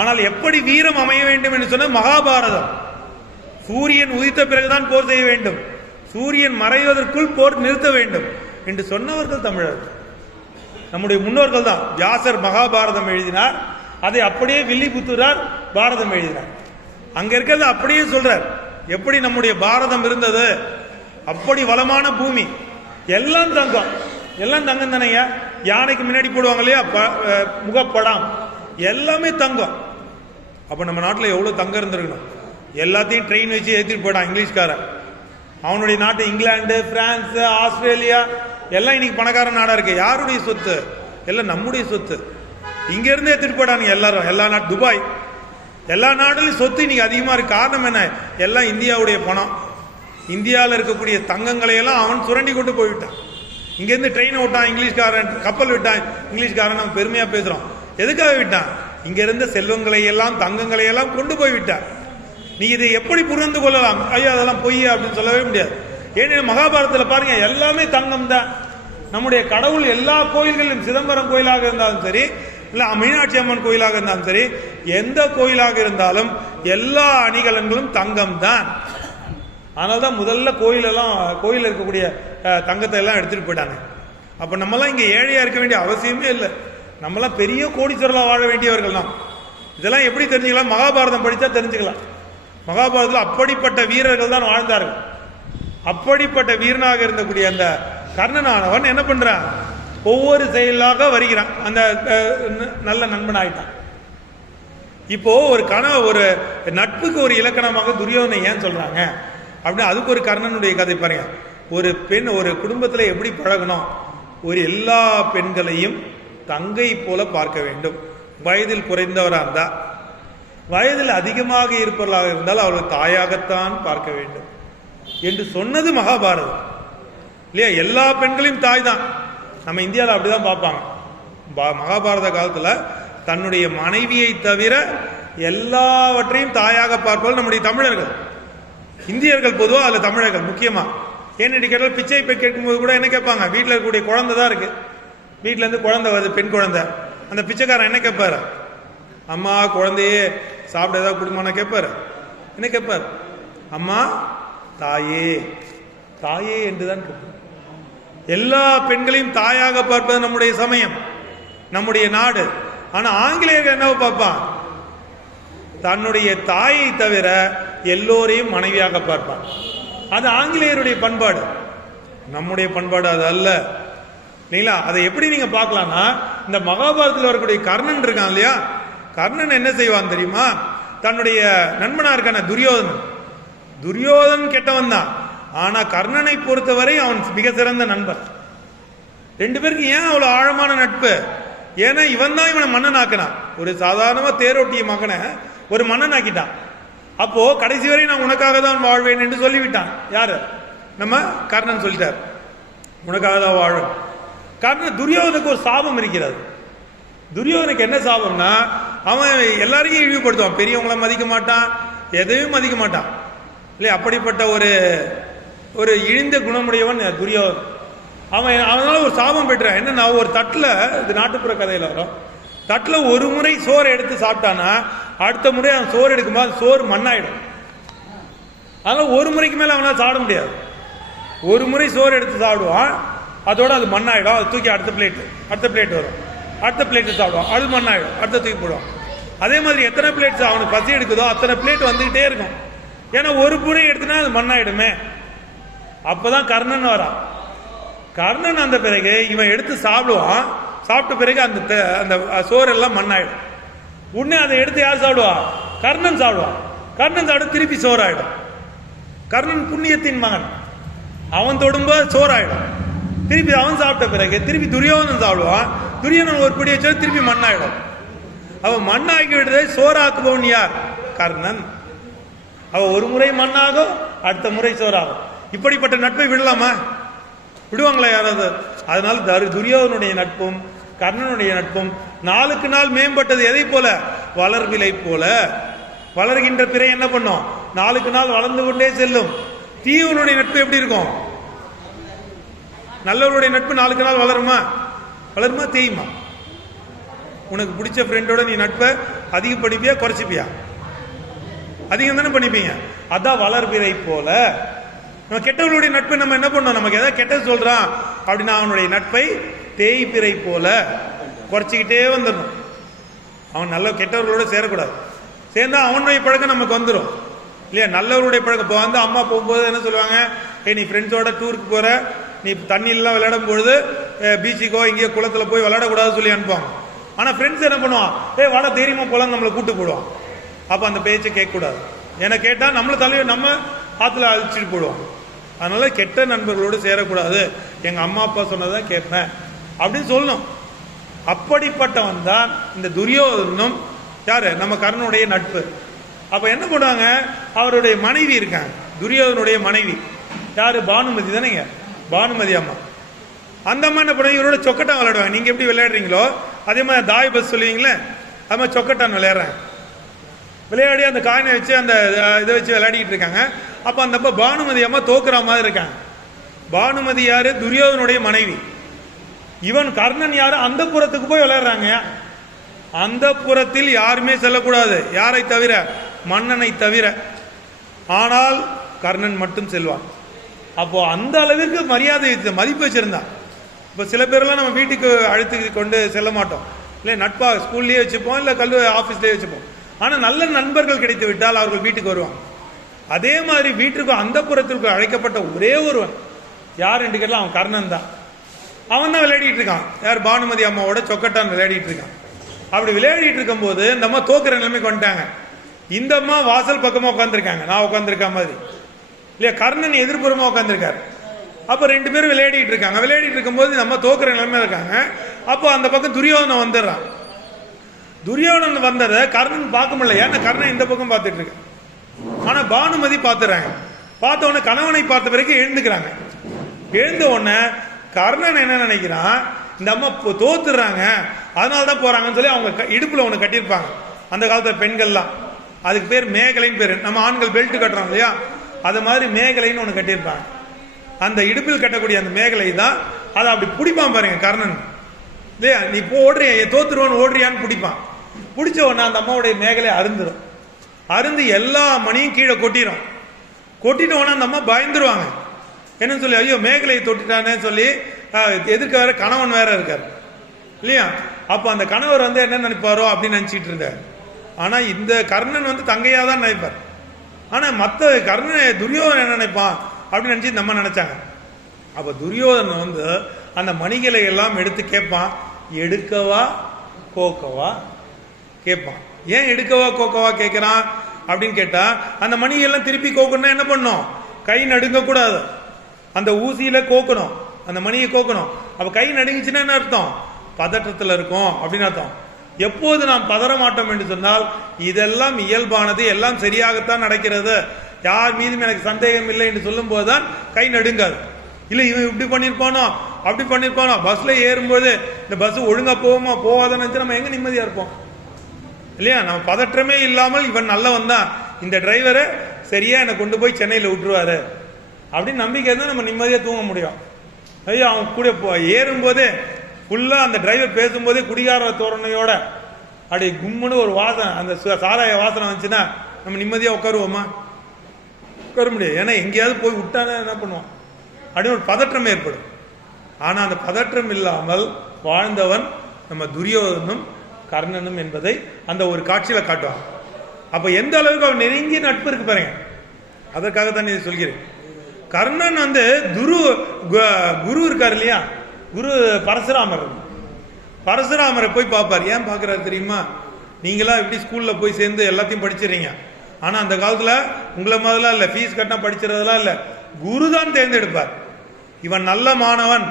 ஆனால் எப்படி வீரம் அமைய வேண்டும் என்று சொன்ன மகாபாரதம். சூரியன் உதித்த பிறகுதான் போர் செய்ய வேண்டும், சூரியன் மறைவதற்குள் போர் நிறுத்த வேண்டும் என்று சொன்னவர்கள் தமிழர்கள், நம்முடைய முன்னோர்கள் தான். வியாசர் மகாபாரதம் எழுதினார், அதை அப்படியே வில்லிபுத்தூரார் பாரதம் எழுதினார். அங்க இருக்கிறது அப்படியே சொல்றார். எப்படி நம்முடைய பாரதம் இருந்தது, அப்படி வளமான பூமி, எல்லாம் தங்கம், எல்லாம் தங்கம் தானேயா. யானைக்கு முன்னாடி போடுவாங்க இல்லையா முகப்படம், எல்லாமே தங்கம். அப்ப நம்ம நாட்டில் எவ்வளவு தங்கம் இருந்திருக்கணும். எல்லாத்தையும் ட்ரெயின் வச்சு ஏற்றிட்டு போயிட்டான் இங்கிலீஷ்காரன். அவனுடைய நாட்டு இங்கிலாந்து, பிரான்ஸ், ஆஸ்திரேலியா எல்லாம் இன்னைக்கு பணக்கார நாடா இருக்கு. யாருடைய சொத்து? எல்லாம் நம்முடைய சொத்து. இங்க இருந்து ஏற்றிட்டு போயிட்டானுங்க எல்லாரும். எல்லா நாட்டு துபாய், எல்லா நாடுலையும் சொத்து இன்னைக்கு அதிகமா இருக்கு. காரணம் என்ன? எல்லாம் இந்தியாவுடைய பணம். இந்தியாவில் இருக்கக்கூடிய தங்கங்களை எல்லாம் அவன் சுரண்டி கொண்டு போய்விட்டான். இங்கிருந்து ட்ரெயின் விட்டான் இங்கிலீஷ்காரன், கப்பல் விட்டான் இங்கிலீஷ்காரன். நம்ம பெருமையா பேசுறோம். எதுக்காக விட்டான்? இங்க இருந்த செல்வங்களை எல்லாம் தங்கங்களை எல்லாம் கொண்டு போய் விட்டான். நீ இதை எப்படி புரிந்து கொள்ளலாம்? ஐயோ அதெல்லாம் பொய் அப்படின்னு சொல்லவே முடியாது. ஏனெனில் மகாபாரதத்தில் பாருங்க, எல்லாமே தங்கம் தான். நம்முடைய கடவுள் எல்லா கோயில்களிலும், சிதம்பரம் கோயிலாக இருந்தாலும் சரி, இல்ல மீனாட்சி அம்மன் கோயிலாக இருந்தாலும் சரி, எந்த கோயிலாக இருந்தாலும் எல்லா அணிகலன்களும் தங்கம் தான். அதனால்தான் முதல்ல கோயில் இருக்கக்கூடிய தங்கத்தை எல்லாம் எடுத்துட்டு போயிட்டாங்க. அப்ப நம்மலாம் இங்க ஏழையா இருக்க வேண்டிய அவசியமே இல்லை. நம்மளாம் பெரிய கோடீஸ்வரலா வாழ வேண்டியவர்கள் தான். இதெல்லாம் எப்படி தெரிஞ்சுக்கலாம்? மகாபாரதம் படித்தா தெரிஞ்சுக்கலாம். மகாபாரதத்தில் அப்படிப்பட்ட வீரர்கள் தான் வாழ்ந்தார்கள். அப்படிப்பட்ட வீரனாக இருந்தக்கூடிய அந்த கர்ணனானவன் என்ன பண்றான்? ஒவ்வொரு செயலாக வருகிறான். அந்த நல்ல நண்பன் ஆயிட்டான். இப்போ ஒரு ஒரு நட்புக்கு ஒரு இலக்கணமாக துரியோதனை ஏன் சொல்றாங்க அப்படின்னா, அதுக்கு ஒரு கர்ணனுடைய கதை பாருங்க. ஒரு பெண் ஒரு குடும்பத்தில் எப்படி பழகணும்? ஒரு எல்லா பெண்களையும் தங்கை போல பார்க்க வேண்டும். வயதில் குறைந்தவராக இருந்தால், வயதில் அதிகமாக இருப்பவர்களாக இருந்தால் அவர்கள் தாயாகத்தான் பார்க்க வேண்டும். என்று சொன்னது மகாபாரதம் இல்லையா? எல்லா பெண்களையும் தாய் தான். நம்ம இந்தியாவில் அப்படிதான் பார்ப்பாங்க. மகாபாரத காலத்தில் தன்னுடைய மனைவியை தவிர எல்லாவற்றையும் தாயாக பார்ப்பவர்கள் நம்முடைய தமிழர்கள், இந்தியர்கள் பொதுவாக, அதில் தமிழர்கள் முக்கியமாக. ஏன்னு கேட்டால் பிச்சை போய் கேட்கும்போது கூட என்ன கேட்பாங்க? வீட்டில் இருக்கக்கூடிய குழந்தை தான் இருக்கு, வீட்டிலேருந்து குழந்தை வருது, பெண் குழந்தை. அந்த பிச்சைக்காரன் என்ன கேட்பாரு? அம்மா குழந்தையே சாப்பிட ஏதாவது கொடுமானா கேட்பாரு? என்ன கேட்பார்? அம்மா தாயே, தாயே என்றுதான் கேட்பார். எல்லா பெண்களையும் தாயாக பார்ப்பது நம்முடைய சமயம், நம்முடைய நாடு. ஆனா ஆங்கிலேயர்கள் என்ன பார்ப்பான்? தன்னுடைய தாயை தவிர எல்லோரையும் மனைவியாக பார்ப்பான். அது ஆங்கிலேயருடைய பண்பாடு, நம்முடைய பண்பாடு அது அல்ல இல்லைங்களா? அதை எப்படி நீங்க பார்க்கலாம்னா, இந்த மகாபாரதத்தில் வரக்கூடிய கர்ணன் இருக்கான் இல்லையா? கர்ணன் என்ன செய்வான் தெரியுமா? தன்னுடைய நண்பனா இருக்கான துரியோதனன், துரியோதனன் கெட்டவன் தான், ஆனா கர்ணனை பொறுத்தவரை அவன் மிக சிறந்த நண்பன். ரெண்டு பேருக்கு ஏன் அவ்வளவு ஆழமான நட்பு? ஏன்னா இவன் தான் இவனை மன்னன் ஆக்கினான். ஒரு சாதாரணமா தேரோட்டிய மகனை ஒரு மன்னன் ஆக்கிட்டான். அப்போ கடைசி வரை நான் உனக்காக தான் வாழ்வேன் என்று சொல்லிவிட்டான். யாரு? நம்ம கர்ணன் சொல்லிட்டார், உனக்காக தான் வாழ்வேன். கர்ணன் துரியோதனுக்கு ஒரு சாபம் இருக்கிறது. துரியோதனுக்கு என்ன சாபம்னா, அவன் எல்லாரையும் இழிவுபடுத்துவான், பெரியவங்களை மதிக்க மாட்டான், எதையும் மதிக்க மாட்டான் இல்லையா? அப்படிப்பட்ட ஒரு இழிந்த குணமுடையவன் துரியோதன். அதனால ஒரு சாபம் பெற்றான். என்னன்னா, ஒரு தட்டில், இது நாட்டுப்புற கதையில் வரும், தட்டில் ஒரு முறை சோறு எடுத்து சாப்பிட்டானா அடுத்த முறை அவன் சோறு எடுக்கும்போது சோறு மண்ணாயிடும். அதனால ஒரு முறைக்கு மேல அவனால் சாப்பிட முடியாது. ஒரு முறை சோறு எடுத்து சாப்பிடுவான், அதோட அது மண்ணாயிடும். அது தூக்கி அடுத்த பிளேட் வரும், அடுத்த பிளேட்டு சாப்பிடுவான், அது மண்ணாயிடும், அடுத்த தூக்கி போடுவான். அதே மாதிரி எத்தனை பிளேட் அவனுக்கு பசி எடுக்குதோ அத்தனை பிளேட் வந்துகிட்டே இருக்கும். ஏன்னா ஒரு முறை எடுத்துனா அது மண்ணாயிடுமே. அப்பதான் கர்ணன் வரான். கர்ணன் அந்த பிறகு இவன் எடுத்து சாப்பிடுவான், சாப்பிட்ட பிறகு அந்த சோறு எல்லாம் மண்ணாயிடும். உடனே அதை எடுத்து யார் சாப்பிடுவா? கர்ணன் சாப்பிடுவான். கர்ணன் சாப்பிட திருப்பி சோறாயிடும். கர்ணன் புண்ணியத்தின் மகன், அவன் தொடும்போது சோறாயிடும். திருப்பி அவன் சாப்பிட்ட பிறகு திருப்பி துரியோதனன் சாப்பிடுவான். துரியோதனன் ஒரு பிடி வச்சா திருப்பி மண்ணாயிடும். அவன் மண்ணாக்கி விடுறதை சோறாக்குபவன் யார்? கர்ணன். அவன் ஒரு முறை மண்ணாகும், அடுத்த முறை சோறாகும். இப்படிப்பட்ட நட்பை விடலாமா? விடுவாங்களா யாராவது? அதனால துரியோதனுடைய நட்பும் கர்ணனுடைய நட்பும் நாளுக்கு நாள் மேம்பட்டது. எதை போல? வளர்விலை போல. வளர்கின்ற பிறை என்ன பண்ணும்? நாளுக்கு நாள் வளர்ந்து கொண்டே செல்லும். தீவனுடைய நட்பு எப்படி இருக்கும்? நல்லவருடைய நட்பு நாளுக்கு நாள் வளருமா? தேயுமா? உனக்கு பிடிச்ச ஃப்ரெண்டோட நீ நட்பை அதிகப்படுப்பியா குறைச்சிப்பியா? அதிகம் தானே பண்ணிப்பீங்க. அதான் வளர்பிறை போல. நம்ம கெட்டவர்களுடைய நட்பை நம்ம என்ன பண்ணோம்? நமக்கு எதாவது கெட்ட சொல்றான் அப்படின்னா அவனுடைய நட்பை தேய்பிறை போல குறைச்சிக்கிட்டே வந்துடணும். அவன் நல்ல கெட்டவர்களோட சேரக்கூடாது. சேர்ந்தா அவனுடைய பழக்கம் நமக்கு வந்துடும் இல்லையா? நல்லவருடைய பழக்கம். இப்போ வந்து அம்மா போகும்போது என்ன சொல்லுவாங்க? நீ ஃப்ரெண்ட்ஸோட டூருக்கு போற, நீ தண்ணியெல்லாம் விளையாடும் பொழுது பீச்சுக்கோ இங்கேயோ குளத்துல போய் விளையாடக்கூடாதுன்னு சொல்லி அனுப்புவாங்க. ஆனா ஃப்ரெண்ட்ஸ் என்ன பண்ணுவான்? வாடா தைரியமா போலாம் நம்மளை கூட்டு போடுவான். அப்ப அந்த பேச்சை கேட்கக்கூடாது. ஏன்னா கேட்டா நம்மள தலைவர் நம்ம ஆத்துல அழிச்சிட்டு போடுவான். அதனால கெட்ட நண்பர்களோடு சேரக்கூடாது, எங்க அம்மா அப்பா சொன்னதான் கேட்பேன் அப்படின்னு சொல்லணும். அப்படிப்பட்டவன் தான் இந்த துரியோதனும். யாரு? நம்ம கர்ணனுடைய நட்பு. அப்ப என்ன பண்ணுவாங்க? அவருடைய மனைவி இருக்காங்க, துரியோதனுடைய மனைவி யாரு? பானுமதி தானேங்க, பானுமதி அம்மா. அந்த அம்மா என்ன பண்ணுவாங்க? இவரோட சொக்கட்டான் விளையாடுவாங்க. நீங்க எப்படி விளையாடுறீங்களோ அதே மாதிரி தாய் பஸ் சொல்லுவீங்களே, அது மாதிரி சொக்கட்டான் விளையாடுறாங்க. விளையாடி அந்த காயினை வச்சு அந்த இதை வச்சு விளையாடிட்டு இருக்காங்க. அப்ப அந்த பானுமதி அம்மா தோக்குற மாதிரி இருக்காங்க. பானுமதி யாரு? துரியோதனுடைய மனைவி. இவன் கர்ணன் யாரு? அந்த புறத்துக்கு போய் விளையாடுறாங்க. அந்த புறத்தில் யாருமே செல்லக்கூடாது, யாரை தவிர? மன்னனை தவிர. ஆனால் கர்ணன் மட்டும் செல்வான். அப்போ அந்த அளவிற்கு மரியாதை மதிப்பு வச்சிருந்தான். இப்போ சில பேரெல்லாம் நம்ம வீட்டுக்கு அழைத்து கொண்டு செல்ல மாட்டோம் இல்லை, நட்பா ஸ்கூல்லேயே வச்சுப்போம், இல்லை கல்லூரி ஆஃபீஸ்லேயே வச்சுப்போம். ஆனால் நல்ல நண்பர்கள் கிடைத்து விட்டால் அவர்கள் வீட்டுக்கு வருவாங்க. அதே மாதிரி வீட்டுக்கு அந்த புறத்திற்கு அழைக்கப்பட்ட ஒரே ஒருவன் யார் என்று கேட்டால் அவன் கர்ணன் தான். அவன் தான் விளையாடிட்டு இருக்கான். யார்? பானுமதி அம்மாவோட சொக்கட்டான் விளையாடிட்டு இருக்கான். அப்படி விளையாடிட்டு இருக்கும் போது இந்த அம்மா தோக்குற நிலைமைக்கு வந்துட்டாங்க. இந்த அம்மா வாசல் பக்கமா உட்காந்துருக்காங்க, நான் உட்காந்துருக்க மாதிரி இல்லையா? கர்ணன் எதிர்ப்புறமா உட்காந்துருக்காரு. அப்ப ரெண்டு பேரும் விளையாடிட்டு இருக்காங்க. விளையாடிட்டு இருக்கும்போது நம்ம தோக்குற நிலைமை இருக்காங்க. அப்போ அந்த பக்கம் துரியோதனன் வந்துடுறான். துரியோதனன் வந்ததை கர்ணன் பார்க்க முடியல. ஏன்னா கர்ணன் இந்த பக்கம் பார்த்துட்டு இருக்கு. ஆனா பானுமதி பார்த்துறாங்க. பார்த்த உடனே கணவனை பார்த்த பிறகு எழுந்துக்கிறாங்க. எழுந்த உடனே கர்ணன் என்ன நினைக்கிறான், இந்த அம்மா தோத்துறாங்க அதனால தான் போறாங்கன்னு சொல்லி அவங்க இடுப்புல ஒன்று கட்டியிருப்பாங்க. அந்த காலத்துல பெண்கள்லாம் அதுக்கு பேர் மேகலைன்னு பேரு. நம்ம ஆண்கள் பெல்ட் கட்டுறோம் இல்லையா, அது மாதிரி மேகலைன்னு ஒன்று கட்டியிருப்பாங்க. அந்த இடுப்பில் கட்டக்கூடிய அந்த மேகலை தான் அதை அப்படி பிடிப்பான் பாருங்க கர்ணன் இல்லையா. நீ இப்போ ஓடுறிய தோத்துருவான்னு ஓடுறியான்னு பிடிப்பான். பிடிச்ச உடனே அந்த அம்மாவுடைய மேகலை அருந்துடும். அருந்து எல்லா மணியும் கீழே கொட்டிடும். கொட்டிட்ட உடனே அந்த அம்மா பயந்துருவாங்க. என்னன்னு சொல்லி, ஐயோ மேகலையை தொட்டிட்டானே சொல்லி எதிர்க்க வேற கணவன் வேற இருக்காரு இல்லையா. அப்போ அந்த கணவர் வந்து என்ன நினைப்பாரோ அப்படின்னு நினைச்சிட்டு இருந்தார். ஆனா இந்த கர்ணன் வந்து தங்கையா தான் நினைப்பார். ஆனா மற்ற கர்ணன் துரியோதனன் என்ன நினைப்பான் அப்படின்னு நினைச்சு நம்ம நினைச்சாங்க. அப்ப துரியோதனன் வந்து அந்த மணிகளை எல்லாம் எடுத்து கேட்பான், எடுக்கவா கோக்கவா கேட்பான். ஏன் எடுக்கவா கோக்கவா கேட்கிறான் அப்படின்னு கேட்டா, அந்த மணியெல்லாம் திருப்பி கோக்கணும்னா என்ன பண்ணும், கை நடுங்க கூடாது, அந்த ஊசியில கோக்கணும், அந்த மணியை கோக்கணும். அப்ப கை நடுங்குச்சுன்னா என்ன அர்த்தம், பதற்றத்தில் இருக்கும் அப்படின்னு அர்த்தம். எப்போது நாம் பதற மாட்டோம் என்று சொன்னால் இதெல்லாம் இயல்பானது, எல்லாம் சரியாகத்தான் நடக்கிறது, யார் மீதும் எனக்கு சந்தேகம் இல்லை என்று சொல்லும் போதுதான் கை நடுங்காது. இல்லை இவன் இப்படி பண்ணியிருப்பானோ அப்படி பண்ணியிருப்பானோ, பஸ்ல ஏறும்போது இந்த பஸ் ஒழுங்கா போவோமா போவாதான்னு நினைச்சு நம்ம எங்க நிம்மதியா இருப்போம் இல்லையா. நம்ம பதற்றமே இல்லாமல் இவன் நல்லவன் தான், இந்த டிரைவரை சரியா என்னை கொண்டு போய் சென்னையில் விட்டுருவாரு அப்படின்னு நம்பிக்கை இருந்தால் நம்ம நிம்மதியாக தூங்க முடியும். ஐயோ அவன் கூட ஏறும்போதே ஃபுல்லா அந்த டிரைவர் பேசும்போதே குடிகார தோரணையோட அப்படி கும்முன்னு ஒரு வாசனை, அந்த சாராய வாசனை வந்துச்சுன்னா நம்ம நிம்மதியாக உட்காருவோமா, உட்கார முடியாது. ஏன்னா எங்கேயாவது போய் விட்டானே என்ன பண்ணுவோம் அப்படின்னு ஒரு பதற்றம் ஏற்படும். ஆனா அந்த பதற்றம் இல்லாமல் வாழ்ந்தவன் நம்ம துரியோதனும் கர்ணனும் என்பதை அந்த ஒரு காட்சியில காட்டுவான். அப்ப எந்த அளவுக்கு அவன் நெருங்கிய நட்பு இருக்கு பாருங்க. அதற்காகத்தான் இதை சொல்கிறேன். கர்ணன் வந்து குரு இருக்காரு இல்லையா, குரு பரசுராமர். பரசுராமரை போய் பார்ப்பார். ஏன் பார்க்கிறாரு தெரியுமா, நீங்களா எப்படி ஸ்கூல்ல போய் சேர்ந்து எல்லாத்தையும் படிச்சிடறீங்க, ஆனா அந்த காலத்துல உங்களை மாதிரிலாம் இல்ல, ஃபீஸ் கட்டினா படிச்சிடறதெல்லாம் இல்ல, குரு தான் தேர்ந்தெடுப்பார். இவன் நல்ல மாணவன்,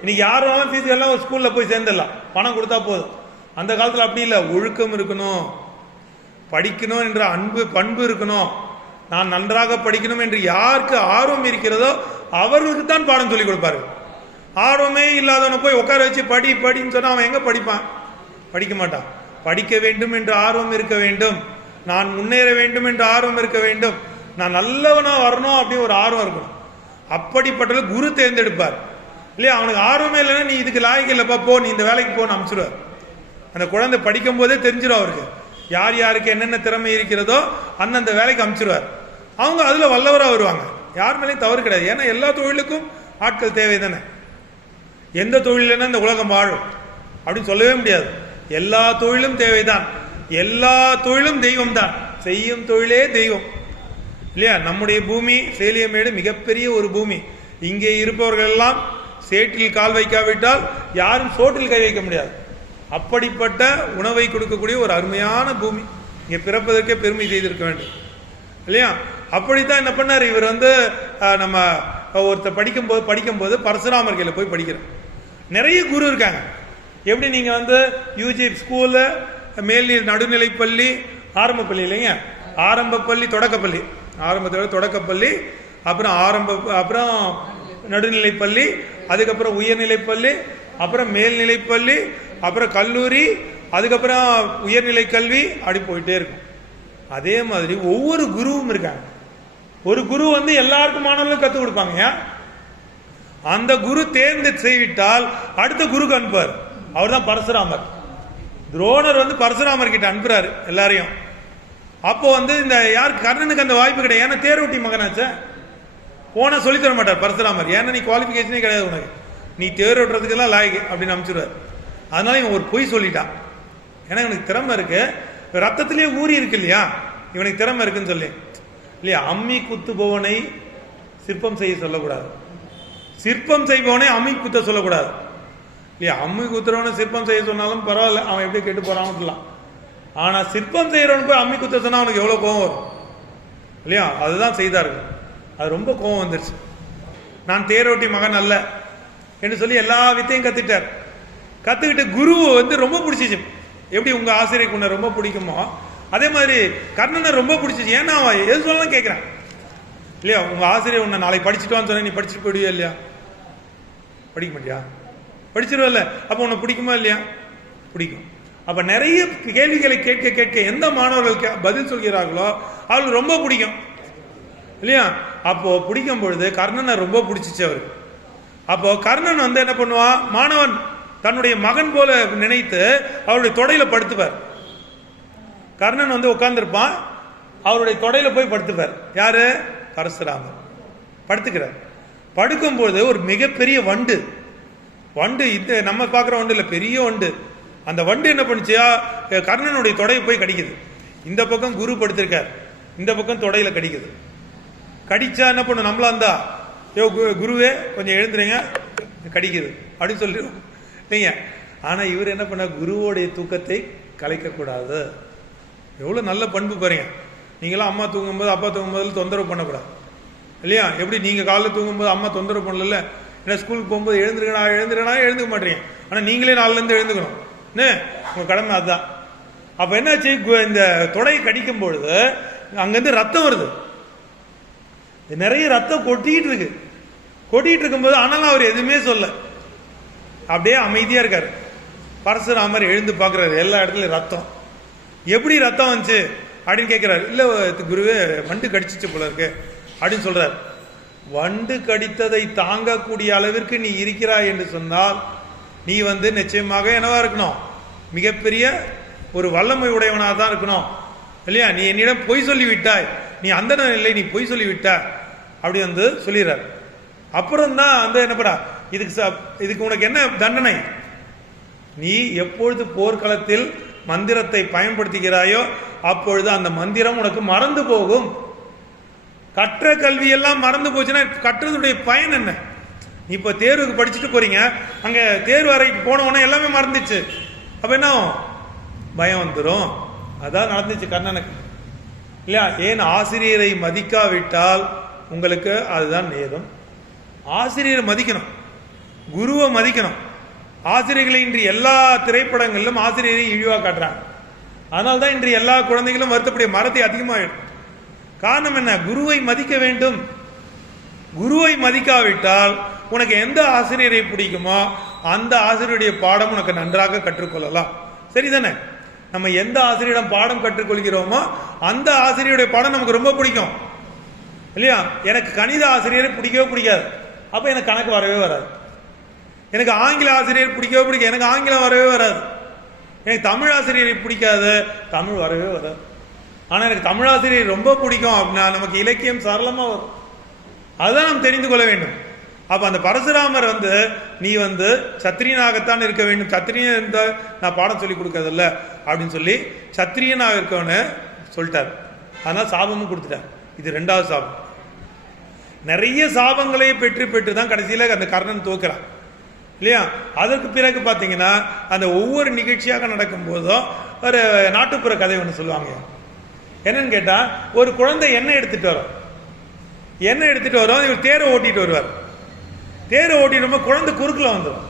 இன்னைக்கு யாரும் ஃபீஸ் எல்லாம் ஒரு ஸ்கூல்ல போய் சேர்ந்துடலாம், பணம் கொடுத்தா போதும். அந்த காலத்துல அப்படி இல்லை, ஒழுக்கம் இருக்கணும், படிக்கணும் என்ற பண்பு இருக்கணும், நான் நன்றாக படிக்கணும் என்று யாருக்கு ஆர்வம் இருக்கிறதோ அவர்களுக்கு தான் பாடம் சொல்லிக் கொடுப்பாரு. ஆர்வமே இல்லாதவனை போய் உட்கார வச்சு படின்னு சொன்னா அவன் எங்க படிப்பான், படிக்க மாட்டான். படிக்க வேண்டும் என்ற ஆர்வம் இருக்க வேண்டும், நான் முன்னேற வேண்டும் என்ற ஆர்வம் இருக்க வேண்டும், நான் நல்லவனா வரணும் அப்படின்னு ஒரு ஆர்வம் இருக்கணும். அப்படிப்பட்ட குரு தேர்ந்தெடுப்பார் இல்லையா. அவனுக்கு ஆர்வமே இல்லைன்னா நீ இதுக்கு லாய்க்கு இல்லப்பா போ, நீ இந்த வேலைக்கு போன்னு அனுப்பிச்சிடுவார். அந்த குழந்தை படிக்கும் போதே தெரிஞ்சிடும் அவருக்கு யார் யாருக்கு என்னென்ன திறமை இருக்கிறதோ அந்தந்த வேலைக்கு அனுப்பிச்சிடுவார். அவங்க அதுல வல்லவராக வருவாங்க, யார் மேலேயும் தவறு கிடையாது. ஏன்னா எல்லா தொழிலுக்கும் ஆட்கள் தேவை தானே. எந்த தொழில்னா இந்த உலகம் வாழும் அப்படின்னு சொல்லவே முடியாது. எல்லா தொழிலும் தேவைதான், எல்லா தொழிலும் தெய்வம் தான், செய்யும் தொழிலே தெய்வம் இல்லையா. நம்முடைய பூமி சேலியமேடு மிகப்பெரிய ஒரு பூமி. இங்கே இருப்பவர்கள் எல்லாம் சேற்றில் கால் வைக்காவிட்டால் யாரும் சோற்றில் கை வைக்க முடியாது. அப்படிப்பட்ட உணவை கொடுக்கக்கூடிய ஒரு அருமையான பூமி. இங்கே பிறப்பதற்கே பெருமை செய்திருக்க வேண்டும் இல்லையா. அப்படித்தான் என்ன பண்ணார் இவர் வந்து, நம்ம ஒருத்தர் படிக்கும்போது பரசுராமர் கையில் போய் படிக்கிறோம். நிறைய குரு இருக்காங்க. எப்படி நீங்க வந்து யூஜி ஸ்கூலு, மேல்நிலை நடுநிலை பள்ளி, ஆரம்ப பள்ளி இல்லைங்க, ஆரம்ப பள்ளி தொடக்கப்பள்ளி, ஆரம்பத்தோட தொடக்கப்பள்ளி, அப்புறம் நடுநிலை பள்ளி, அதுக்கப்புறம் உயர்நிலை பள்ளி, அப்புறம் மேல்நிலை பள்ளி, அப்புறம் கல்லூரி, அதுக்கப்புறம் உயர்நிலை கல்வி, அப்படி போயிட்டே இருக்கும். அதே மாதிரி ஒவ்வொரு குருவும் இருக்காங்க. ஒரு குரு வந்து எல்லாருக்கும் மாணவர்களும் கற்றுக் கொடுப்பாங்க. அந்த குரு தேர்ந்து செய்விட்டால் அடுத்த குருக்கு அனுப்புவார். அவர் தான் பரசுராமர். துரோணர் வந்து பரசுராமர் கிட்ட அனுப்புறாரு எல்லாரையும். அப்போ வந்து இந்த யாருக்கு கர்ணனுக்கு அந்த வாய்ப்பு கிடையாது. ஏன்னா தேரோட்டி மகனாச்ச போனா சொல்லி தர மாட்டார் பரசுராமர். ஏன்னா நீ குவாலிஃபிகேஷனே கிடையாது உனக்கு, நீ தேரோட்டுறதுக்கெல்லாம் லாய்க்கு அப்படின்னு அனுப்பிச்சிடுவார். அதனால இவன் ஒரு பொய் சொல்லிட்டான். ஏன்னா இவனுக்கு திறமை இருக்கு, ரத்தத்திலேயே ஊறி இருக்கு இல்லையா, இவனுக்கு திறமை இருக்குன்னு சொல்லி இல்லையா. அம்மி குத்துபவனை சிற்பம் செய்ய சொல்லக்கூடாது, சிற்பம் செய்பவனை அம்மி குத்த சொல்லக்கூடாது இல்லையா. அம்மி குத்துறவனை சிற்பம் செய்ய சொன்னாலும் பரவாயில்ல, அவன் எப்படி கெட்டு போறான்னு. ஆனா சிற்பம் செய்யறவன் போய் அம்மி குத்த சொன்னா அவனுக்கு எவ்வளவு கோவம் வரும் இல்லையா. அதுதான் செய்தார்கள். அது ரொம்ப கோவம் வந்துருச்சு. நான் தேரோட்டி மகன் அல்ல என்று சொல்லி எல்லா வித்தையும் கத்துட்டார். கத்துக்கிட்டு குரு வந்து ரொம்ப பிடிச்சிச்சு. எப்படி உங்க ஆசிரியருக்கு உன்னை ரொம்ப பிடிக்குமோ அதே மாதிரி கர்ணனை ரொம்ப பிடிச்சிச்சு. ஏன்னா அவன் எது சொன்னாலும் கேட்கிறான். இல்லையா? உங்க ஆசிரியர் உன்னை நாளைக்கு படிச்சுட்டு வான்னு சொன்னா நீ படிச்சுட்டு போயிடுவியா இல்லையா? படிக்க மாட்டியா? படிச்சிருவல்ல. அப்போ உன்னை பிடிக்குமா இல்லையா? பிடிக்கும். அப்ப நிறைய கேள்விகளை கேட்க கேட்க எந்த மாணவர்கள் பதில் சொல்கிறார்களோ அவங்களுக்கு ரொம்ப பிடிக்கும் இல்லையா? அப்போ பிடிக்கும் பொழுது கர்ணனை ரொம்ப பிடிச்சிச்சு அவருக்கு. அப்போ கர்ணன் வந்து என்ன பண்ணுவான், மாணவன் தன்னுடைய மகன் போல நினைத்து அவருடைய தொடையில படுத்துப்பார். கர்ணன் வந்து உட்கார்ந்துருப்பான், அவருடைய தொடையில போய் படுத்துப்பார். யாரு? பரசுராமர் படுத்துக்கிறார். படுக்கும்போது ஒரு மிகப்பெரிய வண்டு இந்த நம்ம பார்க்குற வண்டு இல்லை, பெரிய வண்டு. அந்த வண்டு என்ன பண்ணுச்சியா, கர்ணனுடைய தொடையை போய் கடிக்குது. இந்த பக்கம் குரு படுத்திருக்கார், இந்த பக்கம் தொடையில கடிக்குது. கடிச்சா என்ன பண்ணும், நம்மளா இருந்தா குருவே கொஞ்சம் எழுந்துறீங்க கடிக்குது அப்படின்னு சொல்லிடுவோம் இல்லைங்க. ஆனா இவர் என்ன பண்ண, குருவோடைய தூக்கத்தை கலைக்கக்கூடாது. எவ்வளோ நல்ல பண்பு பாருங்க. நீங்களாம் அம்மா தூங்கும்போது அப்பா தூங்கும்போது தொந்தரவு பண்ணக்கூடாது இல்லையா? எப்படி நீங்கள் காலையில் தூங்கும்போது அம்மா தொந்தரவு பண்ணல, ஏன்னா ஸ்கூலுக்கு போகும்போது எழுந்துருக்கணா எழுந்துக்க மாட்டீங்க. ஆனால் நீங்களே நாலுலேருந்து எழுந்துக்கணும், உங்கள் கடமை அதுதான். அப்போ என்னாச்சு, இந்த தொடையை கடிக்கும் பொழுது அங்கேருந்து ரத்தம் வருது, நிறைய ரத்தம் கொட்டிக்கிட்டு இருக்கு. கொட்டிக்கிட்டு இருக்கும்போது ஆனாலும் அவர் எதுவுமே சொல்ல, அப்படியே அமைதியாக இருக்கார். பரசுராமர் எழுந்து பார்க்குறாரு, எல்லா இடத்துலையும் ரத்தம். எப்படி ரத்தம் வந்துச்சு அப்படின்னு கேட்குறாரு. இல்லை குருவே, வண்டு கடிச்சிச்சு போல இருக்கு அப்படின்னு சொல்றார். வண்டு கடித்ததை தாங்கக்கூடிய அளவிற்கு நீ இருக்கிறாய் என்று சொன்னால் நீ வந்து நிச்சயமாக என்னவா இருக்கணும், மிகப்பெரிய ஒரு வல்லமை உடையவனாக தான் இருக்கணும் இல்லையா? நீ என்னிடம் பொய் சொல்லி விட்டாய், நீ அந்த இல்லை, நீ பொய் சொல்லி விட்டாய் அப்படி வந்து சொல்லிடுறார். அப்புறம் தான் வந்து என்னப்படா இதுக்கு உனக்கு என்ன தண்டனை, நீ எப்பொழுது போர்க்களத்தில் மந்திரத்தை பயன்படுத்துகிறாயோ அப்பொழுது அந்த மந்திரம் உனக்கு மறந்து போகும். கற்ற கல்வி எல்லாம் மறந்து போச்சுன்னா கற்றதுடைய பயன் என்ன? நீ இப்போ தேர்வுக்கு படிச்சுட்டு போறீங்க, அங்க தேர்வு அறைக்கு போன உடனே எல்லாமே மறந்துச்சு, அப்ப என்ன பயம் வந்துடும். அதான் நடந்துச்சு கர்ணனுக்கு இல்லையா? ஏன் ஆசிரியரை மதிக்காவிட்டால் உங்களுக்கு அதுதான் நேரும். ஆசிரியரை மதிக்கணும், குருவை மதிக்கணும். ஆசிரியர்களை இன்று எல்லா திரைப்படங்களிலும் ஆசிரியரை இழிவாக காட்டுறாங்க. அதனால தான் இன்று எல்லா குழந்தைகளும் வருத்தப்படைய மறதி அதிகமாகிடும். காரணம் என்ன? குருவை மதிக்க வேண்டும். குருவை மதிக்காவிட்டால் உனக்கு எந்த ஆசிரியரை பிடிக்குமோ அந்த ஆசிரியருடைய பாடம் உனக்கு நன்றாக கற்றுக்கொள்ளலாம். சரிதானே? நம்ம எந்த ஆசிரியரிடம் பாடம் கற்றுக்கொள்கிறோமோ அந்த ஆசிரியருடைய பாடம் நமக்கு ரொம்ப பிடிக்கும் இல்லையா? எனக்கு கணித ஆசிரியரை பிடிக்கவே பிடிக்காது, அப்ப எனக்கு கணக்கு வரவே வராது. எனக்கு ஆங்கில ஆசிரியர் பிடிக்கவே பிடிக்காது, எனக்கு ஆங்கிலம் வரவே வராது. எனக்கு தமிழ் ஆசிரியரை பிடிக்காது, தமிழ் வரவே வராது. ஆனால் எனக்கு தமிழ் ஆசிரியர் ரொம்ப பிடிக்கும் அப்படின்னா நமக்கு இலக்கியம் சரளமாக வரும். அதுதான் நாம் தெரிந்து கொள்ள வேண்டும். அப்போ அந்த பரசுராமர் வந்து நீ வந்து சத்திரியனாகத்தான் இருக்க வேண்டும், சத்திரியன் இருந்த நான் பாடம் சொல்லி கொடுக்கறதில்ல அப்படின்னு சொல்லி சத்திரியனாக இருக்கவன்னு சொல்லிட்டார். அதனால் சாபமும் கொடுத்துட்டார். இது ரெண்டாவது சாபம். நிறைய சாபங்களையே பெற்று பெற்று தான் கடைசியில் அந்த கர்ணன் தோக்குறான் இல்லையா? அதற்கு பிறகு பார்த்தீங்கன்னா அந்த ஒவ்வொரு நிகழ்ச்சியாக நடக்கும் போதும் ஒரு நாட்டுப்புற கதை ஒன்று சொல்லுவாங்க. என்னன்னு கேட்டால், ஒரு குழந்தை எண்ணெய் எடுத்துட்டு வரும், இவர் தேரை ஓட்டிட்டு வருவார். தேரை ஓட்டிட்டு வரும்போது குழந்தை குறுக்கில் வந்துடும்.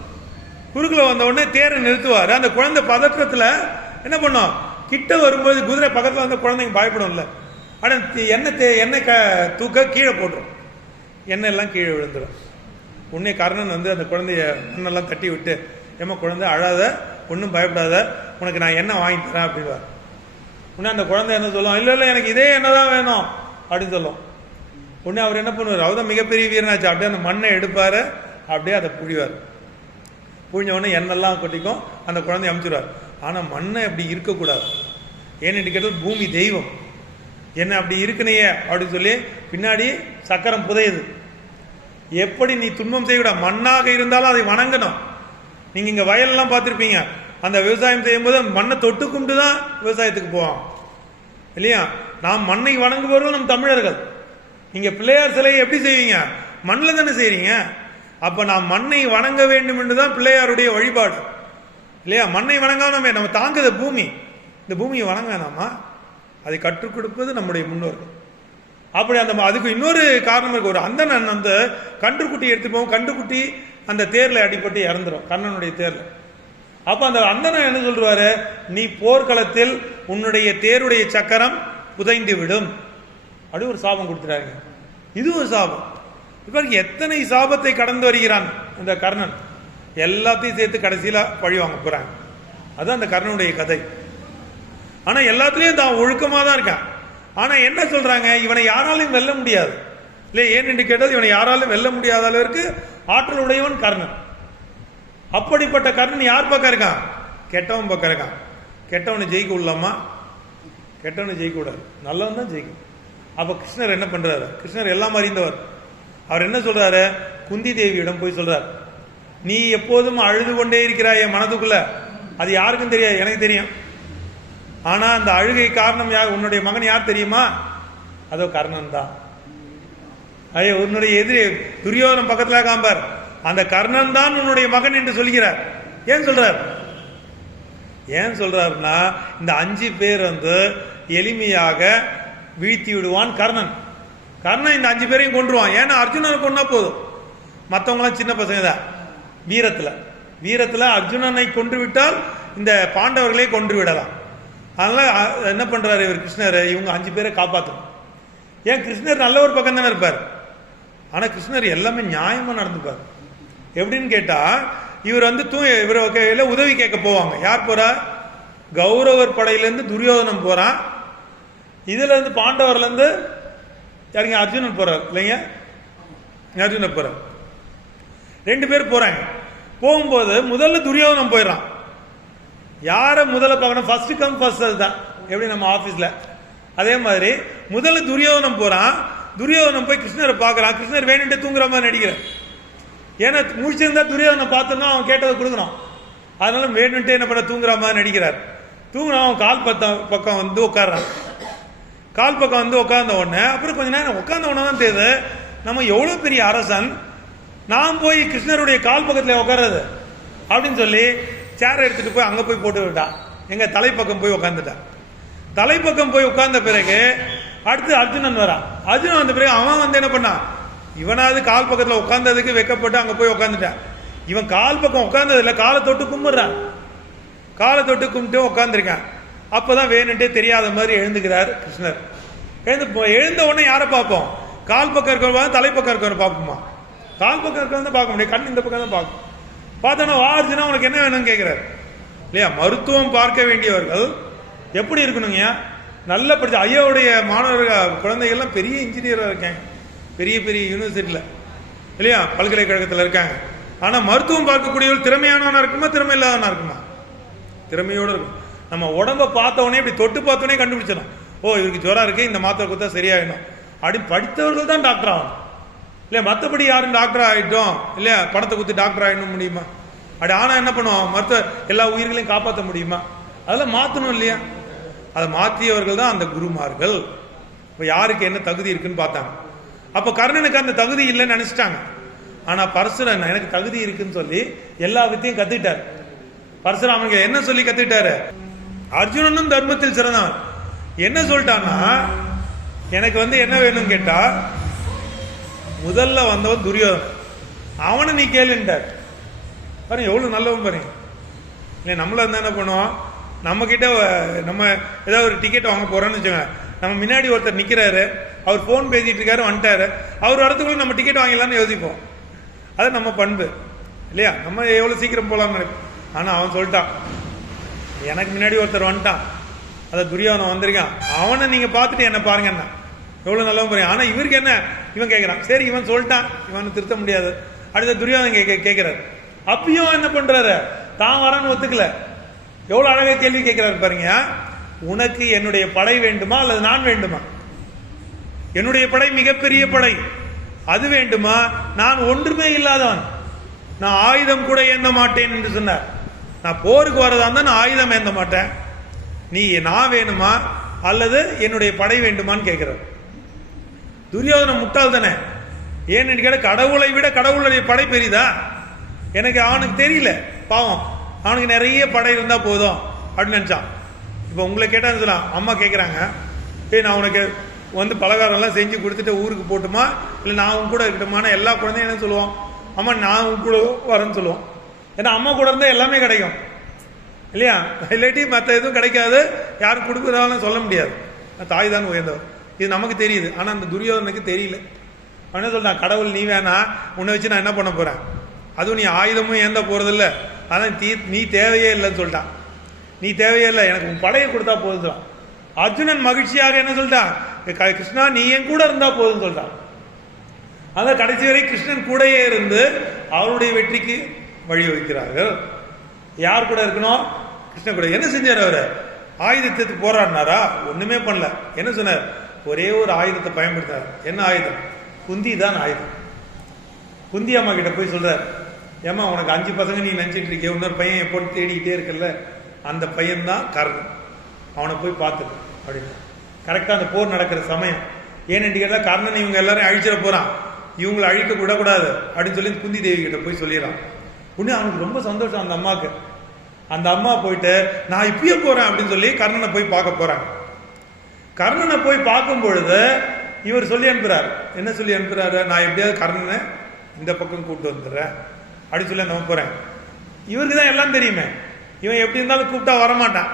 குறுக்கில் வந்த உடனே தேரை நிறுத்துவார். அந்த குழந்தை பதற்றத்தில் என்ன பண்ணும், கிட்ட வரும்போது குதிரை பக்கத்தில் வந்த குழந்தைங்க பயப்படும்ல, ஆனால் எண்ணெய் தூக்க கீழே போட்டுரும், எண்ணெய் எல்லாம் கீழே விழுந்துடும். உடனே கர்ணன் வந்து அந்த குழந்தைய மண்ணெல்லாம் தட்டி விட்டு, ஏமா குழந்தை அழாத, ஒன்றும் பயப்படாத, உனக்கு நான் எண்ணெய் வாங்கி தரேன் அப்படின்வார். உடனே அந்த குழந்தை என்ன சொல்லும், இல்லை இல்லை எனக்கு இதே எண்ணெய் தான் வேணும் அப்படின்னு சொல்லும். உடனே அவர் என்ன பண்ணுவார், அவர்தான் மிகப்பெரிய வீரனாச்சு, அப்படியே அந்த மண்ணை எடுப்பார், அப்படியே அதை புழிவார். புழிஞ்ச உடனே எண்ணெல்லாம் கொட்டிக்கும், அந்த குழந்தைய அமுச்சிடுவார். ஆனால் மண்ணை அப்படி இருக்கக்கூடாது, ஏன்னு கேட்டால் பூமி தெய்வம், என்ன அப்படி இருக்குனையே அப்படின்னு சொல்லி பின்னாடி சக்கரம் புதையுது. எப்படி நீ துன்பம் செய்யக்கூட, மண்ணாக இருந்தாலும் அதை வணங்கணும். நீங்க இங்க வயல்லாம் பார்த்துருப்பீங்க, அந்த விவசாயம் செய்யும்போது மண்ணை தொட்டு கும்பிட்டு தான் விவசாயத்துக்கு போவாங்க இல்லையா? நாம் மண்ணை வணங்குபவர்கள் நம் தமிழர்கள். நீங்க பிள்ளையார் சிலையை எப்படி செய்வீங்க, மண்ணில் தானே செய்றீங்க. அப்ப நாம் மண்ணை வணங்க வேண்டும் என்றுதான் பிள்ளையாருடைய வழிபாடு இல்லையா? மண்ணை வணங்காம நம்ம தாங்குத பூமி, இந்த பூமியை வணங்க வேணாமா? அதை கற்றுக் கொடுப்பது நம்முடைய முன்னோர்கள். அப்படி அந்த அதுக்கு இன்னொரு காரணம் இருக்கு. ஒரு அந்தணன் வந்து கன்றுக்குட்டி எடுத்து போவோம், கன்றுக்குட்டி அந்த தேர்ல அடிப்பட்டு இறந்துடும், கர்ணனுடைய தேர்ல. அப்ப அந்த அந்தணன் என்ன சொல்றாரு, நீ போர்க்களத்தில் உன்னுடைய தேருடைய சக்கரம் புதைந்து விடும் அப்படி ஒரு சாபம் கொடுத்துட்டாங்க. இது ஒரு சாபம். இப்போ எத்தனை சாபத்தை கடந்து வருகிறான் இந்த கர்ணன். எல்லாத்தையும் சேர்த்து கடைசியில் பழி வாங்க போறாங்க. அதுதான் அந்த கர்ணனுடைய கதை. ஆனா எல்லாத்துலயும் தான் ஒழுக்கமா தான் இருக்கான். ஆனா என்ன சொல்றாங்க, இவனை யாராலையும் வெல்ல முடியாது இல்லை. ஏன் என்று கேட்டது, இவனை யாராலும் வெல்ல முடியாத அளவிற்கு ஆற்றல் உடையவன் கர்ணன். அப்படிப்பட்ட கர்ணன் யார் பக்கம் இருக்கான்? கெட்டவன் பக்கம் இருக்கான். கெட்டவனை ஜெயிக்க விடலாமா? கெட்டவனை ஜெயிக்க கூடாது, நல்லவன் தான் ஜெயிக்கும். அப்ப கிருஷ்ணர் என்ன பண்றாரு? கிருஷ்ணர் எல்லாம் அறிந்தவர். அவர் என்ன சொல்றாரு? குந்தி தேவியிடம் போய் சொல்றார், நீ எப்போதும் அழுது கொண்டே இருக்கிறாய் என் மனதுக்குள்ள. அது யாருக்கும் தெரியாது, எனக்கு தெரியும். ஆனா அந்த அழுகை காரணம் யார்? உன்னுடைய மகன் யார் தெரியுமா? அதோ கர்ணன் தான். ஐயோ, உன்னுடைய எதிரி துரியோதனன் பக்கத்துல காம்பார், அந்த கர்ணன் தான் உன்னுடைய மகன் என்று சொல்கிறார். ஏன் சொல்றார்? ஏன் சொல்றாருன்னா, இந்த 5 பேர் எளிமையாக வீழ்த்தி விடுவான் கர்ணன். கர்ணன் இந்த 5 பேரையும் கொன்றுவான். ஏன்னா அர்ஜுனனை கொன்னா போதும், மற்றவங்களாம் சின்ன பசங்க தான். வீரத்துல அர்ஜுனனை கொன்று விட்டால் இந்த பாண்டவர்களே கொன்று விடலாம். அதனால என்ன பண்றாரு இவர் கிருஷ்ணர்? இவங்க 5 பேரை காப்பாற்றணும். ஏன்? கிருஷ்ணர் நல்ல ஒரு பக்கம் தானே இருப்பார். ஆனா கிருஷ்ணர் எல்லாமே நியாயமா நடந்துப்பார். எப்படின்னு கேட்டா, இவர் இவர் கையில உதவி கேட்க போவாங்க. யார் போறா? கௌரவர் படையிலேருந்து துரியோதனம் போறான். இதுல இருந்து பாண்டவர்ல இருந்து யாருங்க? அர்ஜுனன் போறார் இல்லைங்க? அர்ஜுனன் போறார். 2 பேர் போறாங்க. போகும்போது முதல்ல துரியோதனம் போயிடறான். யார முதல்ல பார்க்கணும்? ஃபர்ஸ்ட் கம் ஃபர்ஸ்ட் சர்வ் தான். எப்படி நம்ம ஆபீஸ்ல அதே மாதிரி முதல்ல துரியோதனம் போறான். துரியோதனம் போய் கிருஷ்ணரை பார்க்கறான். கிருஷ்ணர் வேணுன்ட்டு தூங்குற மாதிரி நடிக்கிறார். ஏன்னா முடிச்சிருந்தா துரியோதனை பார்த்தோம்னா அவன் கேட்டதை கொடுக்கணும். அதனால வேணுன்ட்டு என்ன பண்ண தூங்குற மாதிரி நடிக்கிறார். தூங்குனா அவன் கால் பக்கம் உட்கார்றான். கால் பக்கம் உட்கார்ந்த உடனே அப்புறம் கொஞ்ச நேரம் உட்கார்ந்த உடனே தான் தெரியுது, நம்ம எவ்வளவு பெரிய அரசன், நான் போய் கிருஷ்ணருடைய கால் பக்கத்தில் உட்கார்றது அப்படின்னு சொல்லி சேரை எடுத்துட்டு போய் அங்க போய் போட்டு விட்டான். எங்க தலைப்பக்கம் போய் உட்காந்துட்டான். தலைப்பக்கம் போய் உட்கார்ந்த பிறகு அடுத்து அர்ஜுனன் வரான். அர்ஜுனன் வந்த பிறகு அவன் என்ன பண்ணான்? இவனாவது கால் பக்கத்தில் உட்கார்ந்ததுக்கு வெக்கப்பட்டு அங்க போய் உட்காந்துட்டான். இவன் கால் பக்கம் உட்கார்ந்ததுல காலை தொட்டு கும்பிடுறான். காலை தொட்டு கும்பிட்டு உட்காந்துருக்கான். அப்பதான் வேணுன்ட்டே தெரியாத மாதிரி எழுந்துக்கிறார் கிருஷ்ணர். எழுந்த உடனே யாரை பார்ப்போம்? கால் பக்கம் இருக்கிறவங்க தலைப்பக்கம் இருக்கிறவங்க பார்ப்போமா? கால் பக்கம் இருக்கிறவங்க பார்க்க முடியாது, கண் இந்த பக்கம் தான் பார்க்கும். பார்த்தோன்னா வா அர்ஜுனா உனக்கு என்ன வேணும்னு கேட்கிறார் இல்லையா? மருத்துவம் பார்க்க வேண்டியவர்கள் எப்படி இருக்கணுங்க? நல்ல படிச்ச ஐயாவுடைய மாணவர்கள் குழந்தைகள்லாம் பெரிய இன்ஜினியராக இருக்காங்க, பெரிய பெரிய யூனிவர்சிட்டியில் இல்லையா, பல்கலைக்கழகத்தில் இருக்காங்க. ஆனால் மருத்துவம் பார்க்கக்கூடியவர்கள் திறமையானவனா இருக்குமா திறமை இல்லாதவனா இருக்குமா? திறமையோடு இருக்கும். நம்ம உடம்பை பார்த்தவொடனே இப்படி தொட்டு பார்த்தோன்னே கண்டுபிடிச்சிடும், ஓ இவருக்கு ஜுரம் இருக்கு, இந்த மாத்திரை கொடுத்தா சரியாயிடும். அப்படி படித்தவர்கள் தான் டாக்டர் ஆகணும் இல்லையா? மற்றபடி யாரும் டாக்டர் ஆகிட்டோம் இல்லையா, பணத்தை கொடுத்து டாக்டர் ஆகிடணும் முடியுமா? அப்படி ஆனால் என்ன பண்ணுவோம்? மருத்துவ எல்லா உயிர்களையும் காப்பாற்ற முடியுமா? அதெல்லாம் மாற்றணும் இல்லையா? அதை மாற்றியவர்கள் தான் அந்த குருமார்கள். இப்போ யாருக்கு என்ன தகுதி இருக்குன்னு பார்த்தாங்க. அப்போ கர்ணனுக்கு அந்த தகுதி இல்லைன்னு நினைச்சிட்டாங்க. ஆனால் பரசுரன் எனக்கு தகுதி இருக்குன்னு சொல்லி எல்லா வித்தையும் கத்துக்கிட்டார். பரசுராமன் என்ன சொல்லி கத்துக்கிட்டாரு? அர்ஜுனனும் தர்மத்தில் சிறந்தவன். என்ன சொல்லிட்டான்னா, எனக்கு என்ன வேணும்னு கேட்டா, முதல்ல வந்தவன் துரியோதனன், அவனை நீ கேளுன்ட்டார். பாருங்க எவ்வளவு நல்லவன் பாருங்க. இல்லை நம்மள இருந்தா என்ன பண்ணுவோம்? நம்ம கிட்ட நம்ம ஏதாவது ஒரு டிக்கெட் வாங்க போறோம்னு வச்சுக்கோங்க, நம்ம முன்னாடி ஒருத்தர் நிக்கிறாரு, அவர் போன் பேசிட்டு இருக்காரு, வந்துட்டாரு, அவர் வரதுக்குள்ள நம்ம டிக்கெட் வாங்கலாம்னு யோசிப்போம். அது நம்ம பண்பு இல்லையா? நம்ம எவ்வளவு சீக்கிரம் போலாம் இருக்கு. ஆனா அவன் சொல்லிட்டான், எனக்கு முன்னாடி ஒருத்தர் வந்துட்டான், அதை துரியோதனன் வந்திருக்கான், அவனை நீங்க பார்த்துட்டு என்ன பாருங்கன்னா எவ்வளவு நல்லவன் பாருங்க. ஆனா இவருக்கு என்ன? இவன் கேட்கிறான், சரி இவன் சொல்லிட்டான், இவன் திருத்த முடியாது. அடுத்த துரியோதனன் கேட்கிறாரு. அப்பயும் என்ன பண்றாரு? தான் வரான்னு ஒத்துக்கல. எவ்வளவு அழகா கேள்வி கேட்கிறாரு பாருங்க. உனக்கு என்னுடைய படை வேண்டுமா அல்லது நான் வேண்டுமா? என்னுடைய படை மிகப்பெரிய படை, அது வேண்டுமா? நான் ஒன்றுமே இல்லாதவன், நான் ஆயுதம் கூட ஏந்த மாட்டேன் என்று சொன்னார். நான் போருக்கு வரதா இருந்தா நான் ஆயுதம் ஏந்த மாட்டேன், நீ நான் வேணுமா அல்லது என்னுடைய படை வேண்டுமான்னு கேட்கிறார். துரியோதனன் முட்டாள் தானே. ஏன்னு கேட்ட, கடவுளை விட கடவுளுடைய படை பெரிதா? எனக்கு அவனுக்கு தெரியல பாவம், அவனுக்கு நிறைய படை இருந்தா போதும் அப்படின்னு நினைச்சான். இப்போ உங்களை கேட்டா சொல்லலாம், அம்மா கேட்குறாங்க, நான் உனக்கு பலகாரம்லாம் செஞ்சு கொடுத்துட்டு ஊருக்கு போட்டுமா இல்லை நான் உன் கூட இருக்கட்டுமான்னு எல்லா குழந்தையும் என்ன சொல்லுவோம்? அம்மா நான் உன் கூட வரேன்னு சொல்லுவோம். ஏன்னா அம்மா கூட இருந்தால் எல்லாமே கிடைக்கும் இல்லையா? இல்லாட்டி மற்ற எதுவும் கிடைக்காது, யாரும் கொடுக்குறதாலும் சொல்ல முடியாது. தாய் தான் உயர்ந்தவர், இது நமக்கு தெரியுது. ஆனால் அந்த துரியோதனுக்கு தெரியல. அவன் என்ன சொல்றான், கடவுள் நீ வேணா, உன்னை வச்சு நான் என்ன பண்ண போறேன், அதுவும் நீ ஆயுதமும் ஏந்த போறதில்ல, அதான் நீ தேவையே இல்லைன்னு சொல்லிட்டான். நீ தேவையே இல்லை, எனக்கு உன் படையை கொடுத்தா போதும். அர்ஜுனன் மகிழ்ச்சியாக என்ன சொல்லிட்டான், கிருஷ்ணா நீ என் கூட இருந்தா போதும் சொல்லிட்டான். அதான் கடைசி வரை கிருஷ்ணன் கூடயே இருந்து அவருடைய வெற்றிக்கு வழி வைக்கிறார்கள். யார் கூட இருக்கணும், கிருஷ்ணன் கூட. என்ன செஞ்சார் அவரு, ஆயுதத்துக்கு போராடினாரா, ஒண்ணுமே பண்ணல. என்ன சொன்னார், ஒரே ஒரு ஆயுதத்தை பயன்படுத்தார். என்ன ஆயுதம், குந்தி தான் ஆயுதம். குந்தி அம்மா கிட்ட போய் சொல்றார், ஏமா உனக்கு 5 பசங்க நீ நினைச்சிட்டு இருக்கிய, இன்னொரு பையன் எப்போ தேடிக்கிட்டே இருக்கல, அந்த பையன் தான் கர்ணன், அவனை போய் பார்த்துரு அப்படின்னு. கரெக்டா அந்த போர் நடக்கிற சமயம். ஏன்னு கேட்டா கர்ணன் இவங்க எல்லாரும் அழிச்சிட போறான், இவங்களை அழிக்க விடக்கூடாது அப்படின்னு சொல்லி குந்தி தேவி கிட்ட போய் சொல்லிடலாம். உடனே அவனுக்கு ரொம்ப சந்தோஷம் அந்த அம்மாவுக்கு. அந்த அம்மா போயிட்டு நான் இப்பயே போறேன் அப்படின்னு சொல்லி கர்ணனை போய் பார்க்க போறாங்க. கர்ணனை போய் பார்க்கும் பொழுது இவர் சொல்லி அனுப்புறாரு. என்ன சொல்லி அனுப்புறாரு, நான் எப்படியாவது கர்ணனை இந்த பக்கம் கூப்பிட்டு வந்துடுறேன் அப்படின்னு சொல்லி நம்ம போறேன். இவருக்கு தான் எல்லாம் தெரியுமே, இவன் எப்படி இருந்தாலும் கூப்பிட்டா வரமாட்டான்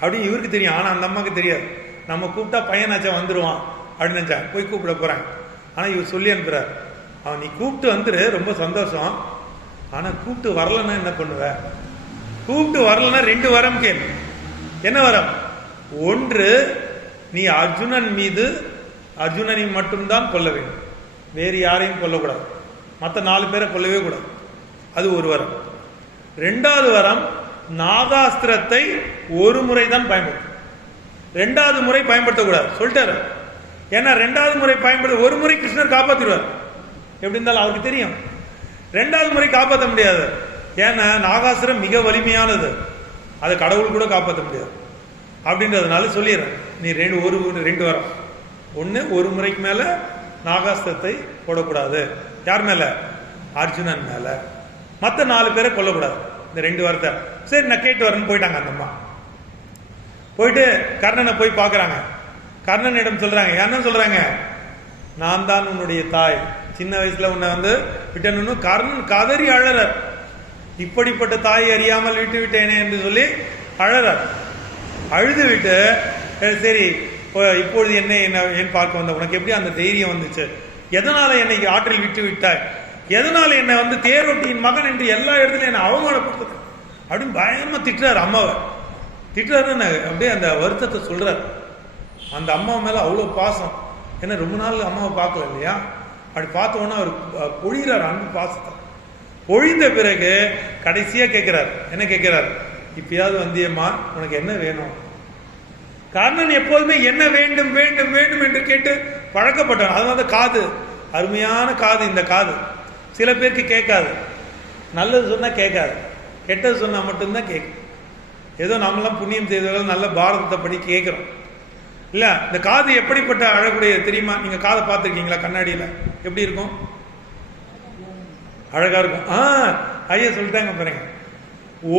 அப்படின்னு இவருக்கு தெரியும். ஆனா அந்த அம்மாவுக்கு தெரியாது, நம்ம கூப்பிட்டா பையனாச்சா வந்துடுவான் அப்படின்னு நினைச்சா போய் கூப்பிட போறாங்க. ஆனா இவர் சொல்லி அனுப்புறாரு, அவன் நீ கூப்பிட்டு வந்துரு, ரொம்ப சந்தோஷம், ஆனா கூப்பிட்டு வரலன்னா என்ன பண்ணுவ, கூப்பிட்டு வரலன்னா 2 வரம் கேள்வி. என்ன வரம், ஒன்று நீ அர்ஜுனன் மீது அர்ஜுனனை மட்டும்தான் கொல்ல வேண்டும், வேறு யாரையும் கொல்லக்கூடாது, மற்ற 4 பேரை கொல்லவே கூடாது, அது ஒரு வரம். 2வது வரம், நாகாஸ்திரத்தை ஒரு முறை தான் பயன்படுத்தும், 2வது முறை பயன்படுத்தக்கூடாது சொல்லிட்டாரு. ஏன்னா 2வது முறை பயன்படுத்த, ஒரு முறை கிருஷ்ணர் காப்பாற்றிடுவார் எப்படி இருந்தாலும் அவருக்கு தெரியும், 2வது முறை காப்பாற்ற முடியாது. ஏன்னா நாகாசுரம் மிக வலிமையானது, அதை கடவுள் கூட காப்பாற்ற முடியாது அப்படின்றதுனால சொல்லிடுறேன், நீ 2 வரம். ஒன்று, ஒரு முறைக்கு மேல நாகாஸ்திரத்தை போடக்கூடாது. யார் மேல, அர்ஜுனன் மேல. மற்ற 4 பேரை கொல்லக்கூடாது, இந்த 2 வாரத்தை. சரி நான் கேட்டு வரேன்னு போயிட்டாங்க. அந்த அம்மா போயிட்டு கர்ணனை போய் பார்க்கறாங்க. கர்ணனிடம் சொல்றாங்க, என்ன சொல்றாங்க, நான் தான் உன்னுடைய தாய், சின்ன வயசுல உன்னை விட்டேன்னு. கர்ணன் கதறி அழறார், இப்படிப்பட்ட தாயை அறியாமல் விட்டு விட்டேனே என்று சொல்லி அழறார். அழுது விட்டு சரி இப்பொழுது என்ன பார்க்க வந்த, உனக்கு எப்படி அந்த தைரியம் வந்துச்சு, எதனால என்னை ஆற்றில் விட்டு விட்டாய், எதனால என்னை தேரோட்டியின் மகன் என்று எல்லா இடத்துலையும் என்னை அவமானப்படுத்துது அப்படின்னு பயமா திட்டுறாரு. அம்மாவை திட்டுறாருன்னு அப்படியே அந்த வருத்தத்தை சொல்றாரு. அந்த அம்மா மேல அவ்வளோ பாசம், ஏன்னா ரொம்ப நாள் அம்மாவை பார்க்கல இல்லையா, அப்படி பார்த்தோன்னா அவர் பொழிகிறார் அன்பு பாசத்தை. பொழிந்த பிறகு கடைசியா கேட்கிறார், என்ன கேட்கிறார், இப்பயாவது வந்தியம்மா உனக்கு என்ன வேணும். கர்ணன் எப்போதுமே என்ன வேண்டும் வேண்டும் வேண்டும் என்று கேட்டு பழக்கப்பட்டான். அதனால காது, அருமையான காது இந்த காது. சில பேருக்கு கேட்காது, நல்லது சொன்னா கேட்காது, கெட்டது சொன்னா மட்டும்தான் கேட்கும். ஏதோ நம்மளாம் புண்ணியம் செய்தவர்கள் நல்ல பாரதத்தை படி கேட்கிறோம் இல்ல. இந்த காது எப்படிப்பட்ட அழகுடைய தெரியுமா, நீங்க காதை பார்த்துருக்கீங்களா, கண்ணாடியில எப்படி இருக்கும், அழகா இருக்கும். ஐயா சொல்லிட்டாங்க பாருங்க,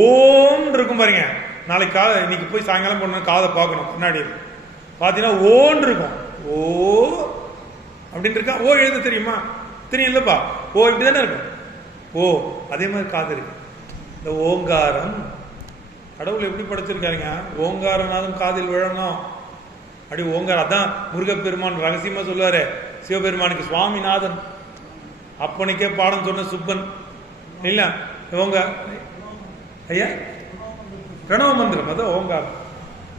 ஓம் இருக்கும் பாருங்க. நாளைக்கு இன்னைக்கு போய் சாயங்காலம் போன காதை பார்க்கணும், கண்ணாடியில் பார்த்தீங்கன்னா ஓன் இருக்கும். ஓ அப்படின்னு இருக்கா, ஓ எழுத தெரியுமா, தெரியும் இல்லப்பா, ஓ இப்படி தானே இருக்கும். ஓ அதே மாதிரி காது இருக்கு. இந்த ஓங்காரம் கடவுள் எப்படி படைச்சிருக்காருங்க, ஓங்காரநாதம் காதில் விழணும் அப்படி ஓங்காரம். அதான் முருகப்பெருமான் ரகசியமா சொல்லுவாரு, சிவபெருமானுக்கு சுவாமிநாதன், அப்பனுக்கே பாடம் சொன்ன சுப்பன் இல்ல. ஓங்க ஐயா பிரணவ மந்திரம், அதான் ஓங்காரம்,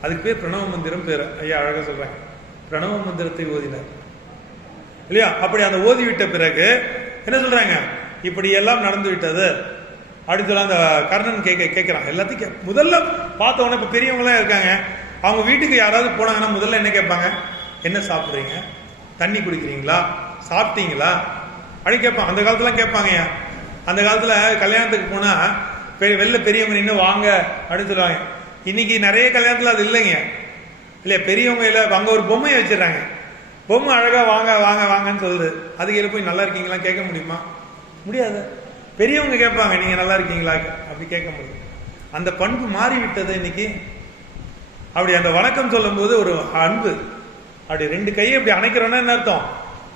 அதுக்கு பேர் பிரணவ மந்திரம் பேரு. ஐயா அழகா சொல்றாங்க, பிரணவ மந்திரத்தை ஓதினார் இல்லையா. அப்படி அந்த ஓதி விட்ட பிறகு என்ன சொல்றாங்க, இப்படி எல்லாம் நடந்து விட்டது அப்படின்னு சொல்ல அந்த கர்ணன் கேட்கிறான். எல்லாத்தையும் முதல்ல பார்த்தவொன்னே இப்ப பெரியவங்க எல்லாம் இருக்காங்க, அவங்க வீட்டுக்கு யாராவது போனாங்கன்னா முதல்ல என்ன கேட்பாங்க, என்ன சாப்பிட்றீங்க, தண்ணி குடிக்கிறீங்களா, சாப்பிட்டீங்களா அப்படின்னு கேட்பாங்க. அந்த காலத்துல கேட்பாங்க. அந்த காலத்துல கல்யாணத்துக்கு போனா வெளில பெரியவங்க நின்று வாங்க அப்படின்னு சொல்லுவாங்க. இன்னைக்கு நிறைய கல்யாணத்துல அது இல்லைங்க இல்லையா. பெரியவங்க இல்லை, அங்க ஒரு பொம்மையை வச்சிடறாங்க, பொம்மை அழகா வாங்க வாங்க வாங்கன்னு சொல்லுது. அதுக்கு போய் நல்லா இருக்கீங்களா கேட்க முடியுமா, முடியாது. பெரியவங்க கேட்பாங்க நீங்க நல்லா இருக்கீங்களா, அப்படி கேட்க முடியும். அந்த பண்பு மாறிவிட்டது இன்னைக்கு. அப்படி அந்த வணக்கம் சொல்லும் போது ஒரு அன்பு, அப்படி 2 கையை அப்படி அணைக்கிறோன்னா என்ன அர்த்தம்,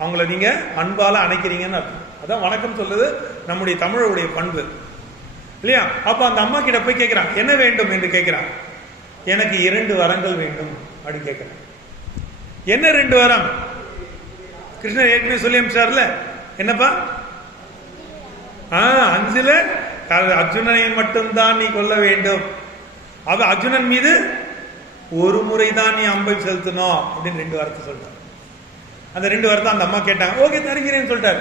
அவங்கள நீங்க அன்பால அணைக்கிறீங்கன்னு அர்த்தம். அதான் வணக்கம் சொல்லுது நம்முடைய தமிழுடைய பண்பு இல்லையா. அப்ப அந்த அம்மா கிட்ட போய் கேட்கிறான், என்ன வேண்டும் என்று கேட்கிறான். எனக்கு 2 வரங்கள் வேண்டும் அப்படின்னு கேட்கிறான். என்ன 2 வரம், கிருஷ்ணர் ஏற்கனவே சொல்லி அனுப்பிச்சார்ல, என்னப்பா? 5ல் அர்ஜுனனை மட்டும்தான் நீ கொல்ல வேண்டும். அவ அர்ஜுனன் மீது ஒரு முறை தான் நீ அம்பை செலுத்தணும் அப்படின்னு 2 வார்த்தை சொல்லிட்டார். அந்த 2 வார்த்தை அந்த அம்மா கேட்டாங்க. ஓகே தருகிறேன்னு சொல்லிட்டார்.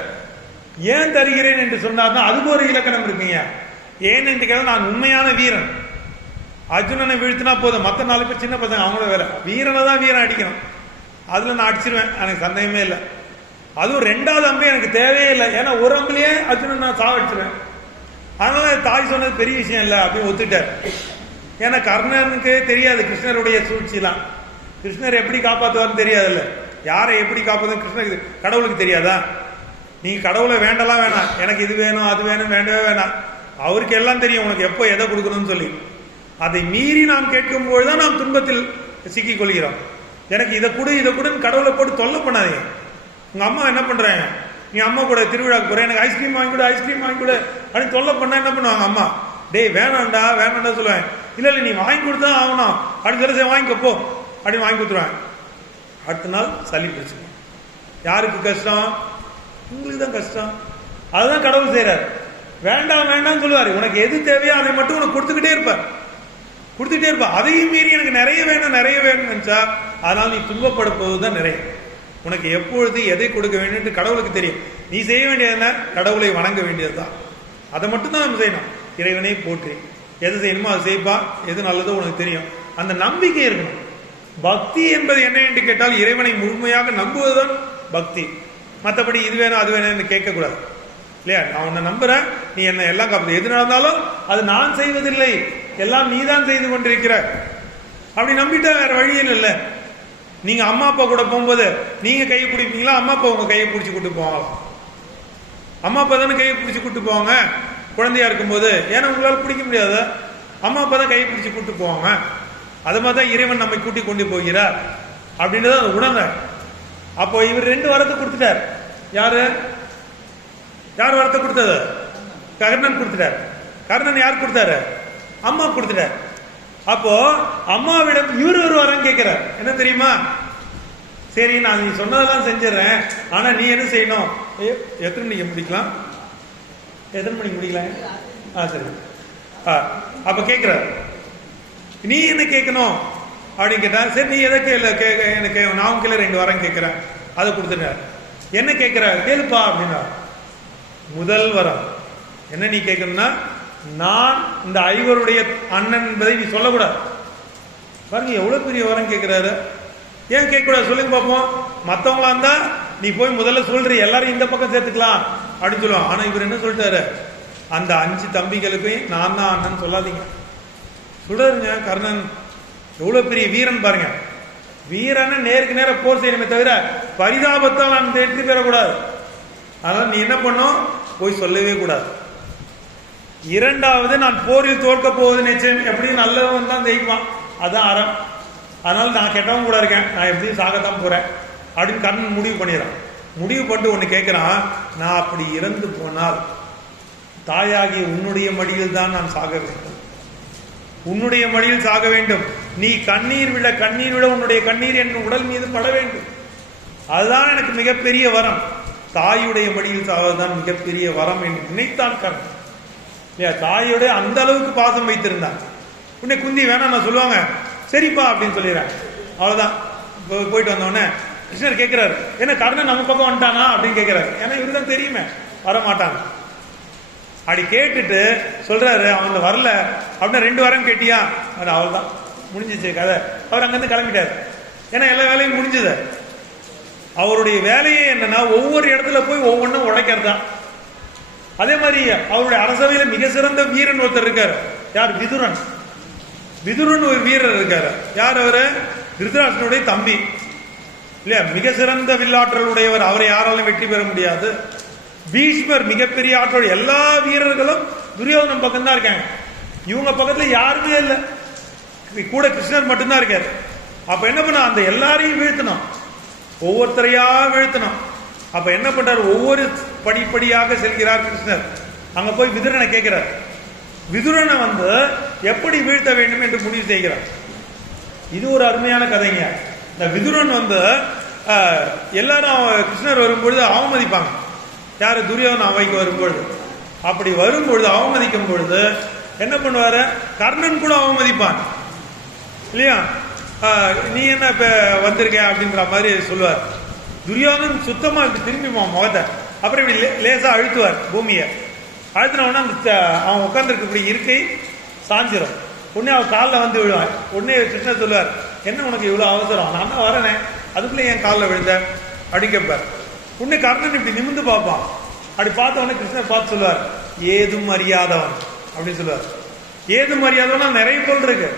ஏன் தருகிறேன் என்று சொன்னார்னா அதுக்கு ஒரு இலக்கணம் இருக்குங்க. ஏன்னு கேட்டால், நான் உண்மையான வீரன். அர்ஜுனனை வீழ்த்தினா போதும், மற்ற 4 பேர் சின்ன பசங்க, அவங்கள வேலை. வீரனை தான் வீரன் அடிக்கணும். அதுல நான் அடிச்சிருவேன், எனக்கு சந்தேகமே இல்லை. அதுவும் 2வது அம்பு எனக்கு தேவையே இல்லை. ஏன்னா ஒரு அம்புலயே அர்ஜுனன் நான் சாவடிச்சிருவேன். அதனால தாய் சொன்னது பெரிய விஷயம் இல்லை அப்படின்னு ஒத்துட்டார். ஏன்னா கர்ணனுக்கு தெரியாது கிருஷ்ணருடைய சூழ்ச்சிலாம். கிருஷ்ணர் எப்படி காப்பாற்றுவார்னு தெரியாதுல்ல. யாரை எப்படி காப்பாற்று கிருஷ்ணருக்கு கடவுளுக்கு தெரியாதா? நீ கடவுளை வேண்டலாம் வேணாம், எனக்கு இது வேணும் அது வேணும் வேண்டவே வேணாம். அவருக்கு எல்லாம் தெரியும் உனக்கு எப்போ எதை கொடுக்கணும்னு சொல்லி. அதை மீறி நாம் கேட்கும்போது தான் நாம் துன்பத்தில் சிக்கிக் கொள்கிறோம். எனக்கு இதை கொடுன்னு கடவுளை போட்டு தொல்லை பண்ணாதீங்க. உங்க அம்மா என்ன பண்றாங்க, நீ அம்மா கூட திருவிழாக்கு போற, எனக்கு ஐஸ்கிரீம் வாங்கி கொடு ஐஸ்கிரீம் வாங்கி கொடு அப்படின்னு தொல்லை பண்ணா என்ன பண்ணுவாங்க அம்மா? டேய் வேணாண்டா வேணாண்டா சொல்லுவேன். இல்லை நீ வாங்கி கொடுத்தா ஆகணும் அப்படின்னு சொல்லி வாங்கிக்கப்போ அப்படின்னு வாங்கி கொடுத்துருவாங்க. அடுத்த நாள் சளி பிடிச்சிக்கும். யாருக்கு கஷ்டம்? உங்களுக்கு தான் கஷ்டம். அதுதான் கடவுள் செய்யறாரு. வேண்டாம் வேண்டாம்னு சொல்லுவாரு. உனக்கு எது தேவையோ அதை மட்டும் உனக்கு கொடுத்துக்கிட்டே இருப்ப. அதையும் மீறி எனக்கு நிறைய வேணும் நினைச்சா அதனால நீ துன்பப்பட போவதுதான் நிறைய. உனக்கு எப்பொழுது எதை கொடுக்க வேண்டும் கடவுளுக்கு தெரியும். நீ செய்ய வேண்டியது என்ன? கடவுளை வணங்க வேண்டியதுதான். அதை மட்டும் தான் நம்ம செய்யணும். இறைவனை போற்றி எது செய்யணுமோ அதை செய்ப்பா. எது நல்லதோ உனக்கு தெரியும். அந்த நம்பிக்கை இருக்கணும். பக்தி என்பது என்ன என்று கேட்டால் இறைவனை முழுமையாக நம்புவதுதான் பக்தி. மற்றபடி இது வேணும் அது வேணும் கேட்கக்கூடாது இல்லையா? நான் உன்னை நம்புறேன், நீ என்ன எல்லாம் காப்பது, எது நடந்தாலும் அது நான் செய்வதில்லை, எல்லாம் நீ தான் செய்து கொண்டிருக்கிற அப்படி நம்பிட்டா வேற வழியில் இல்லை. நீங்க அம்மா அப்பா கூட போகும்போது நீங்க கையை பிடிப்பீங்களா? அம்மா அப்பா உங்க கையை பிடிச்சி கூட்டு போவாங்க. அம்மா அப்பா தானே கையை பிடிச்சி கூட்டு போவாங்க குழந்தையா இருக்கும்போது. ஏன்னா உங்களால் பிடிக்க முடியாது, அம்மா அப்பா தான் கையை பிடிச்சி கூட்டு போவாங்க. அது மாதிரி தான் இறைவன் நம்மை கூட்டி கொண்டு போகிறார் அப்படின்றத அதை உணர்ந்த. அப்போ இவர் 2 வரத்தை கொடுத்துட்டார். யார் வரத்தை கொடுத்தது? கர்ணன் கொடுத்துட்டார். கர்ணன் யார் கொடுத்தாரு? அம்மா கொடுத்துட்டார். அப்போ அம்மாவிடம் இவர் ஒரு வரம் கேட்கிறார். என்ன தெரியுமா? சரி நான் நீ சொன்னதெல்லாம் செஞ்சிடறேன், ஆனா நீ என்ன செய்யணும்? எத்தனை மணிக்கு முடிக்கலாம்? சரி. அப்ப கேட்கிறார், நீ என்ன கேட்கணும் அப்படின்னு கேட்டா, சரி நீ எதை எனக்கு நான் கீழே 2 வாரம் கேட்கிறேன், அதை கொடுத்துட்டார். என்ன கேட்கிற கேளுப்பா அப்படின்னா, முதல் வரம் என்ன நீ கேட்கணும்னா, நான் இந்த 5 அண்ணன் என்பதை நீ சொல்லக்கூடாது. பாருங்க எவ்வளவு பெரிய வரம் கேட்கிறாரு. ஏன் கேட்கக்கூடாது சொல்லுங்க பார்ப்போம். மற்றவங்களா இருந்தா நீ போய் முதல்ல சொல்றீ, எல்லாரும் இந்த பக்கம் சேர்த்துக்கலாம் அப்படின்னு சொல்லுவான். ஆனா இவர் என்ன சொல்லிட்டாரு, அந்த 5 தம்பிகளுக்கு நான் தான் அண்ணன் சொல்லாதீங்க சொல்றாருங்க. கர்ணன் எவ்வளவு பெரிய வீரன் பாருங்க. வீரனை நேருக்கு நேர போர் செய்யணுமே தவிர பரிதாபத்தால் நான் வெற்றி பெறக்கூடாது. அதனால நீ என்ன பண்ணும், போய் சொல்லவே கூடாது. 2வது, நான் போரில் தோற்க போவது நிச்சயம், எப்படி நல்லவன் தான் ஜெயிக்குவான், அதான் அறம். அதனால நான் கெட்டவன் கூட இருக்கேன், நான் எப்படியும் சாகத்தான் போறேன் அப்படின்னு கர்ணன் முடிவு பண்ணிடுறான். முடிவு பண்ணிட்டு ஒண்ணு கேட்கிறான், நான் அப்படி இறந்து போனால் தாயாகி உன்னுடைய மடியில் தான் நான் சாக வேண்டும், உன்னுடைய மடியில் சாக வேண்டும். நீ கண்ணீர் விட உன்னுடைய கண்ணீர் என் உடல் மீது பட வேண்டும். அதுதான் எனக்கு மிகப்பெரிய வரம். தாயுடைய மடியில் சாவதுதான் மிகப்பெரிய வரம் என்று நினைத்தான் கர்ணன். தாயோடைய அந்த அளவுக்கு பாசம் வைத்திருந்தான். உன்னை குந்தி வேணாம் நான் சொல்லுவாங்க, சரிப்பா அப்படின்னு சொல்லிடுறேன். அவ்வளவுதான். போயிட்டு வந்தோடனே கிருஷ்ணர் கேட்கிறாரு, என்ன கர்ணன் நம்ம பக்கம் வந்துட்டானா அப்படின்னு கேட்கிறாரு. ஏன்னா இவருதான் தெரியுமே வரமாட்டாங்க. அப்படி கேட்டுட்டு சொல்றாரு, அவங்க வரல அப்படின்னா 2 வாரம் கேட்டியா, அது அவள்தான் முடிஞ்சிச்சு கதை. அவர் அங்கிருந்து கிளம்பிட்டாரு. ஏன்னா எல்லா வேலையும் முடிஞ்சது. அவருடைய வேலையே என்னன்னா ஒவ்வொரு இடத்துல போய் ஒவ்வொன்றும் உழைக்கிறதுதான். அதே மாதிரி அவருடைய அரசவையில மிக சிறந்த வீரன் ஒருத்தர் இருக்காரு. யார்? விதுரன் ஒரு வீரர் இருக்காரு. யார் அவரு? திருதராஷ்டிரனுடைய தம்பி இல்லையா? மிக சிறந்த வில்லாற்றல் உடையவர். அவரை யாராலும் வெற்றி பெற முடியாது. பீஷ்மர் மிகப்பெரிய ஆற்றல். எல்லா வீரர்களும் துரியோதனன் பக்கம் தான் இருக்காங்க. இவங்க பக்கத்துல யாருமே இல்லை, கூட கிருஷ்ணர் மட்டும்தான் இருக்காரு. அப்ப என்ன பண்ண, அந்த எல்லாரையும் வீழ்த்தணும், ஒவ்வொருத்தரையா வீழ்த்தணும். அப்ப என்ன பண்றாரு, ஒவ்வொரு படிப்படியாக செல்கிறார் கிருஷ்ணர். அங்க போய் விதுரனை கேட்கிறார். விதுரனை எப்படி வீழ்த்த வேண்டும் என்று முடிவு செய்கிறார். இது ஒரு அருமையான கதைங்க. இந்த விதுரன் எல்லாரும் கிருஷ்ணர் வரும்பொழுது அவமதிப்பாங்க. யாரு? துரியோதன அவைக்கு வரும்பொழுது. அப்படி வரும்பொழுது அவமதிக்கும் பொழுது என்ன பண்ணுவாரு? கர்ணன் கூட அவமதிப்பான் இல்லையா? நீ என்ன இப்ப வந்திருக்க அப்படின்ற மாதிரி சொல்லுவார். துரியோதனன் சுத்தமா திரும்பிப்பான் முகத்தை, அப்புறம் இப்படி லேசா அழுத்துவார் பூமியை. அழுத்தினவுடனே அந்த அவன் உட்காந்துருக்கு இப்படி இருக்கை சாஞ்சிரும். உடனே அவன் காலில் வந்து விழுவான். உடனே கிருஷ்ணர் சொல்லுவார், என்ன உனக்கு இவ்வளவு அவசரம்? நான் தான் வரனே, அதுக்குள்ளே என் காலில் விழுந்த அப்படின்னு கேட்பார். உடனே கர்ணன் இப்படி நிமிந்து பார்ப்பான். அப்படி பார்த்த உடனே கிருஷ்ணர் பார்த்து சொல்லுவார், ஏதும் அறியாதவன் அப்படின்னு சொல்லுவார். ஏதும் அறியாதவனா நிறைய பொருள் இருக்கு.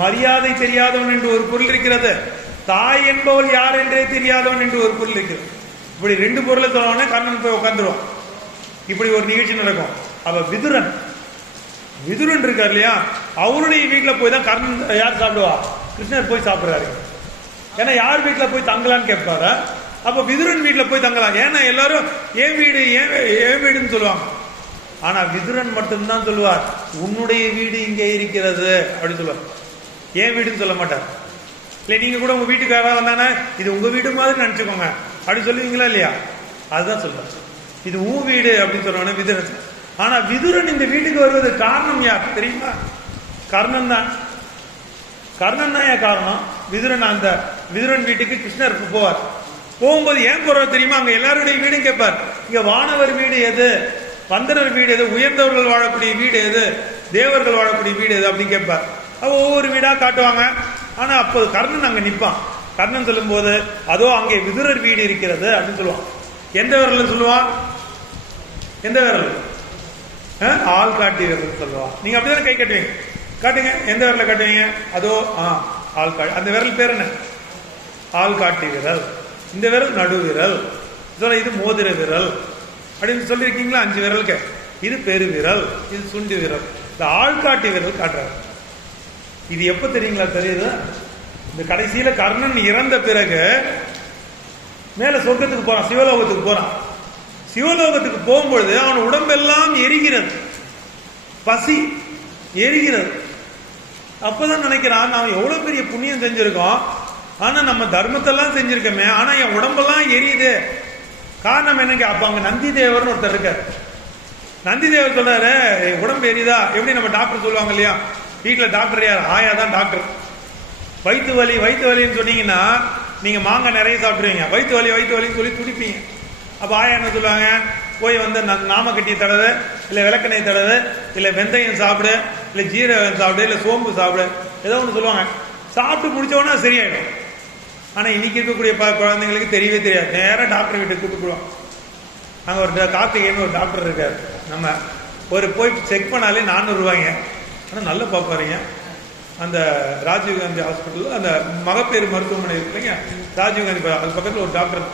மரியாதை தெரியாதவன் என்று ஒரு பொருள் இருக்கிறது, தாய் என்பவள் யார் என்றே தெரியாதவன் என்று ஒரு பொருள் இருக்கிறது. இப்படி ரெண்டு பொருளை சொல்லவுடனே கர்ணன் போய் உட்காந்துருவான். இப்படி ஒரு நிகழ்ச்சி நடக்கும். அப்ப விதுரன் இருக்கார் இல்லையா, அவருடைய வீட்டில் போய் தான் கர்ணன் யார் சாப்பிடுவா? கிருஷ்ணர் போய் சாப்பிடுறாரு. ஏன்னா யார் வீட்டில் போய் தங்கலான்னு கேட்பாரு. அப்ப விதுரன் வீட்டில் போய் தங்கலாம். ஏன்னா எல்லாரும் ஏன் வீடு ஏன் வீடுன்னு சொல்லுவாங்க. ஆனா விதுரன் மட்டும்தான் சொல்லுவார், உன்னுடைய வீடு இங்கே இருக்கிறது அப்படின்னு சொல்லுவார். ஏன் வீடுன்னு சொல்ல மாட்டார். இல்லை நீங்க கூட உங்க வீட்டுக்கு யாராவது வந்தானே இது உங்க வீடு மாதிரி நினைச்சுக்கோங்க அப்படின்னு சொல்லுவீங்களா இல்லையா? அதுதான் சொல்றாரு, இது உன் வீடு அப்படின்னு சொல்லுவாங்க விதுரன். ஆனா விதுரன் இந்த வீட்டுக்கு வருவது காரணம் யார் தெரியுமா? கர்ணன் தான். கர்ணன் தான் ஏன் காரணம். விதுரன் வீட்டுக்கு கிருஷ்ணர் போவார். போகும்போது ஏன் போறாரு தெரியுமா? அங்க எல்லாருடைய வீடும் கேட்பார். இங்க வானவர் வீடு எது, வந்தனர் வீடு எது, உயர்ந்தவர்கள் வாழக்கூடிய வீடு எது, தேவர்கள் வாழக்கூடிய வீடு எது அப்படின்னு கேட்பார். ஒவ்வொரு வீடா காட்டுவாங்க. ஆனா அப்போது கர்ணன் அங்க நிற்பான். கர்ணன் சொல்லும் போது அதோ அங்கே விதுரர் வீடு இருக்கிறது அப்படின்னு சொல்லுவான். எந்த விரல் சொல்லுவான்? எந்த விரல்? ஆள் காட்டி விரல் சொல்லுவான். நீங்க அப்படிதானே கை காட்டுவீங்க. காட்டுங்க, எந்த விரல காட்டுவீங்க? அதோ ஆள் காட்டி. அந்த விரல் பேர் என்ன? ஆள் காட்டி விரல். இந்த விரல் நடு விரல். இது மோதிர விரல் அப்படின்னு சொல்லியிருக்கீங்களா? 5 விரலுக்கு. இது பெரு விரல், இது சுண்டி விரல். இந்த ஆள்காட்டி விரல் காட்டுறாரு. இது எப்ப தெரியுங்களா? தெரியுது, இந்த கடைசியில கர்ணன் இறந்த பிறகு மேல சொர்க்கத்துக்கு போறான், சிவலோகத்துக்கு போறான். சிவலோகத்துக்கு போகும்பொழுது அவன் உடம்பெல்லாம் எரிகிறது, பசி எரிகிறது. அப்பதான் நினைக்கிறான், நான் எவ்வளவு பெரிய புண்ணியம் செஞ்சிருக்கோம், ஆனா நம்ம தர்மத்தெல்லாம் செஞ்சிருக்கோமே, ஆனா என் உடம்பெல்லாம் எரியுது. காரணம் என்னங்க? அப்ப அங்க நந்தி தேவர்னு ஒருத்தர் இருக்காரு. நந்தி தேவர் சொல்றாரு, உடம்பு எரியுதா? எப்படி நம்ம டாக்டர் சொல்லுவாங்க இல்லையா, வீட்டுல டாக்டர் யார்? ஆயா தான் டாக்டர். வயிற்று வலின்னு சொன்னீங்கன்னா நீங்க மாங்காய் நிறைய சாப்பிடுவீங்க, வயிற்று வலின்னு சொல்லி துடிப்பீங்க. அப்ப ஆயா என்ன சொல்லுவாங்க? போய் வந்து நாம கட்டி தடவை, இல்ல விளக்கெண்ணெய் தடவை, இல்ல வெந்தயம் சாப்பிடு, இல்ல ஜீரகம் சாப்பிடு, இல்ல சோம்பு சாப்பிடு, ஏதோ ஒன்று சொல்லுவாங்க. சாப்பிட்டு முடிச்சோன்னா சரியாயிடும். ஆனா இன்னைக்கு இருக்கக்கூடிய குழந்தைங்களுக்கு தெரியவே தெரியாது. நேரம் டாக்டர் வீட்டுக்கு கூப்பிட்டு போடுவாங்க. அங்க ஒரு கார்த்திகேயன் ஒரு டாக்டர் இருக்காரு. நம்ம போய் செக் பண்ணாலே 400 ரூபாய்ங்க. ஆனா நல்லா பார்ப்பாருங்க. அந்த ராஜீவ்காந்தி ஹாஸ்பிட்டல், அந்த மகப்பேறு மருத்துவமனை இருக்கு இல்லைங்க, ராஜீவ்காந்தி அது பக்கத்தில் ஒரு டாக்டர்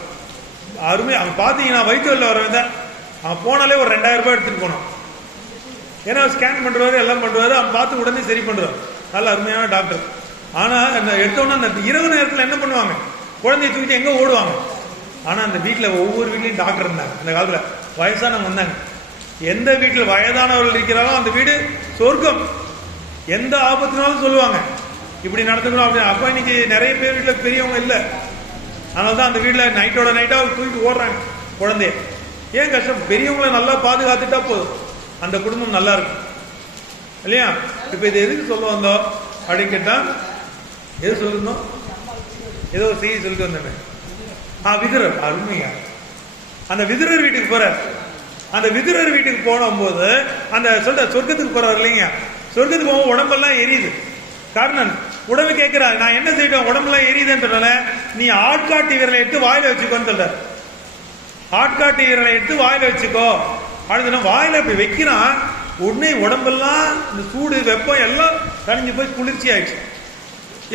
அருமை. அவன் பார்த்தீங்கன்னா வயிற்று வலியில் வரவன் தான். அவன் போனாலே ஒரு 2000 ரூபாய் எடுத்துட்டு போனான். ஏன்னா ஸ்கேன் பண்றவாரு, எல்லாம் பண்றாரு, அவன் பார்த்து உடனே சரி பண்றாரு. நல்ல அருமையான டாக்டர். ஆனா எடுத்தோன்னா அந்த இரவு நேரத்தில் என்ன பண்ணுவாங்க? குழந்தைய தூக்கிட்டு எங்க ஓடுவாங்க. ஆனா அந்த வீட்டில் ஒவ்வொரு வீட்லையும் டாக்டர் இருந்தாங்க. அந்த காலத்துல வயசானவங்க வந்தாங்க. எந்த வீட்டில் வயதானவர்கள் இருக்கிறாலும் அந்த வீடு சொர்க்கம். எந்த ஆபத்துனாலும் சொல்லுவாங்க இப்படி நடந்துக்கணும் அப்படின்னு. அப்ப இன்னைக்கு நிறைய பேர் வீட்டில் பெரியவங்க இல்லை. அதனால்தான் அந்த வீட்டில் நைட்டோட நைட்டா தூக்கிட்டு ஓடுறாங்க குழந்தைய. ஏன் கஷ்டம்? பெரியவங்களை நல்லா பாதுகாத்துட்டா போதும், அந்த குடும்பம் நல்லா இருக்கும் இல்லையா? இப்ப இது எதுக்கு சொல்ல வந்தோம் அப்படின்னு கேட்டா, எது சொல்லணும்? ஏதோ ஒரு செய்தி சொல்லிட்டு வந்தேன். விதுரர் அருமையா அந்த விதுரர் வீட்டுக்கு போற. அந்த விதுரர் வீட்டுக்கு போகும்போது அந்த சொர்க்கத்துக்கு போறாரு இல்லைங்க, சொர்க்கத்துக்கு போக உடம்பெல்லாம் எரியுது. கர்ணன் உடம்பு கேட்கிறாரு, நான் என்ன செய்யட்டும், உடம்பெல்லாம் எரியுதுன்னு சொன்ன, நீ ஆட்காட்டி விரலை எடுத்து வாயில வச்சுக்கோன்னு சொல்றாரு. ஆட்காட்டி விரலை எடுத்து வாயில வச்சுக்கோ அப்படின்னு வாயில இப்படி வைக்கிறான். உடனே உடம்பெல்லாம் இந்த சூடு வெப்பம் எல்லாம் கழிஞ்சு போய் குளிர்ச்சி ஆயிடுச்சு,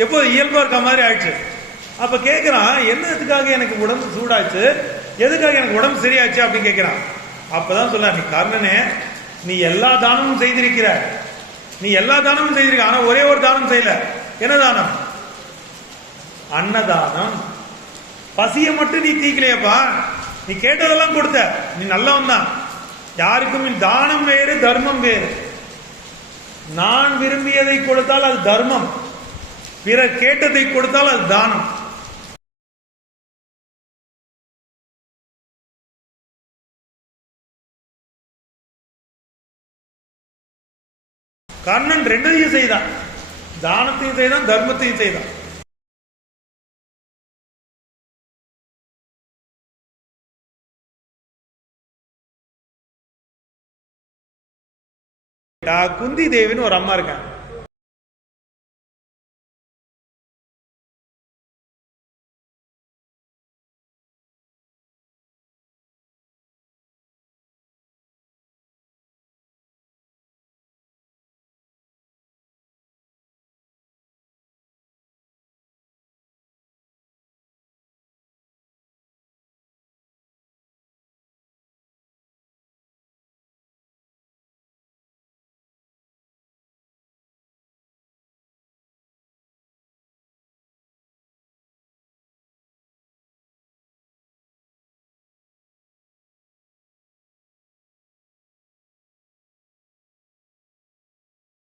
எப்போ இயல்பா இருக்க மாதிரி ஆயிடுச்சு. அப்ப கேட்கிறான், என்னத்துக்காக எனக்கு உடம்பு சூடாச்சு, எதுக்காக எனக்கு உடம்பு சரியாச்சு அப்படின்னு கேட்கிறான். அப்பதான் சொல்ல, நீ கர்ணனே, நீ எல்லா தானமும் செய்திருக்கிற, ஆனா ஒரே ஒரு தானம் செய்யல. என்ன தானம்? அன்னதானம். பசியை மட்டும் நீ தீக்கலையப்பா, நீ கேட்டதெல்லாம் கொடுத்த, நீ நல்லவன் தான். யாருக்கும் தானம் வேறு தர்மம் வேறு. நான் விரும்பியதை கொடுத்தால் அது தர்மம், பிறர் கேட்டதை கொடுத்தால் அது தானம். கர்ணன் ரெண்டையும் செய்தான், தானத்தையும் செய்தான், தர்மத்தையும் செய்தான். குந்தி தேவின்னு ஒரு அம்மா இருக்காங்க.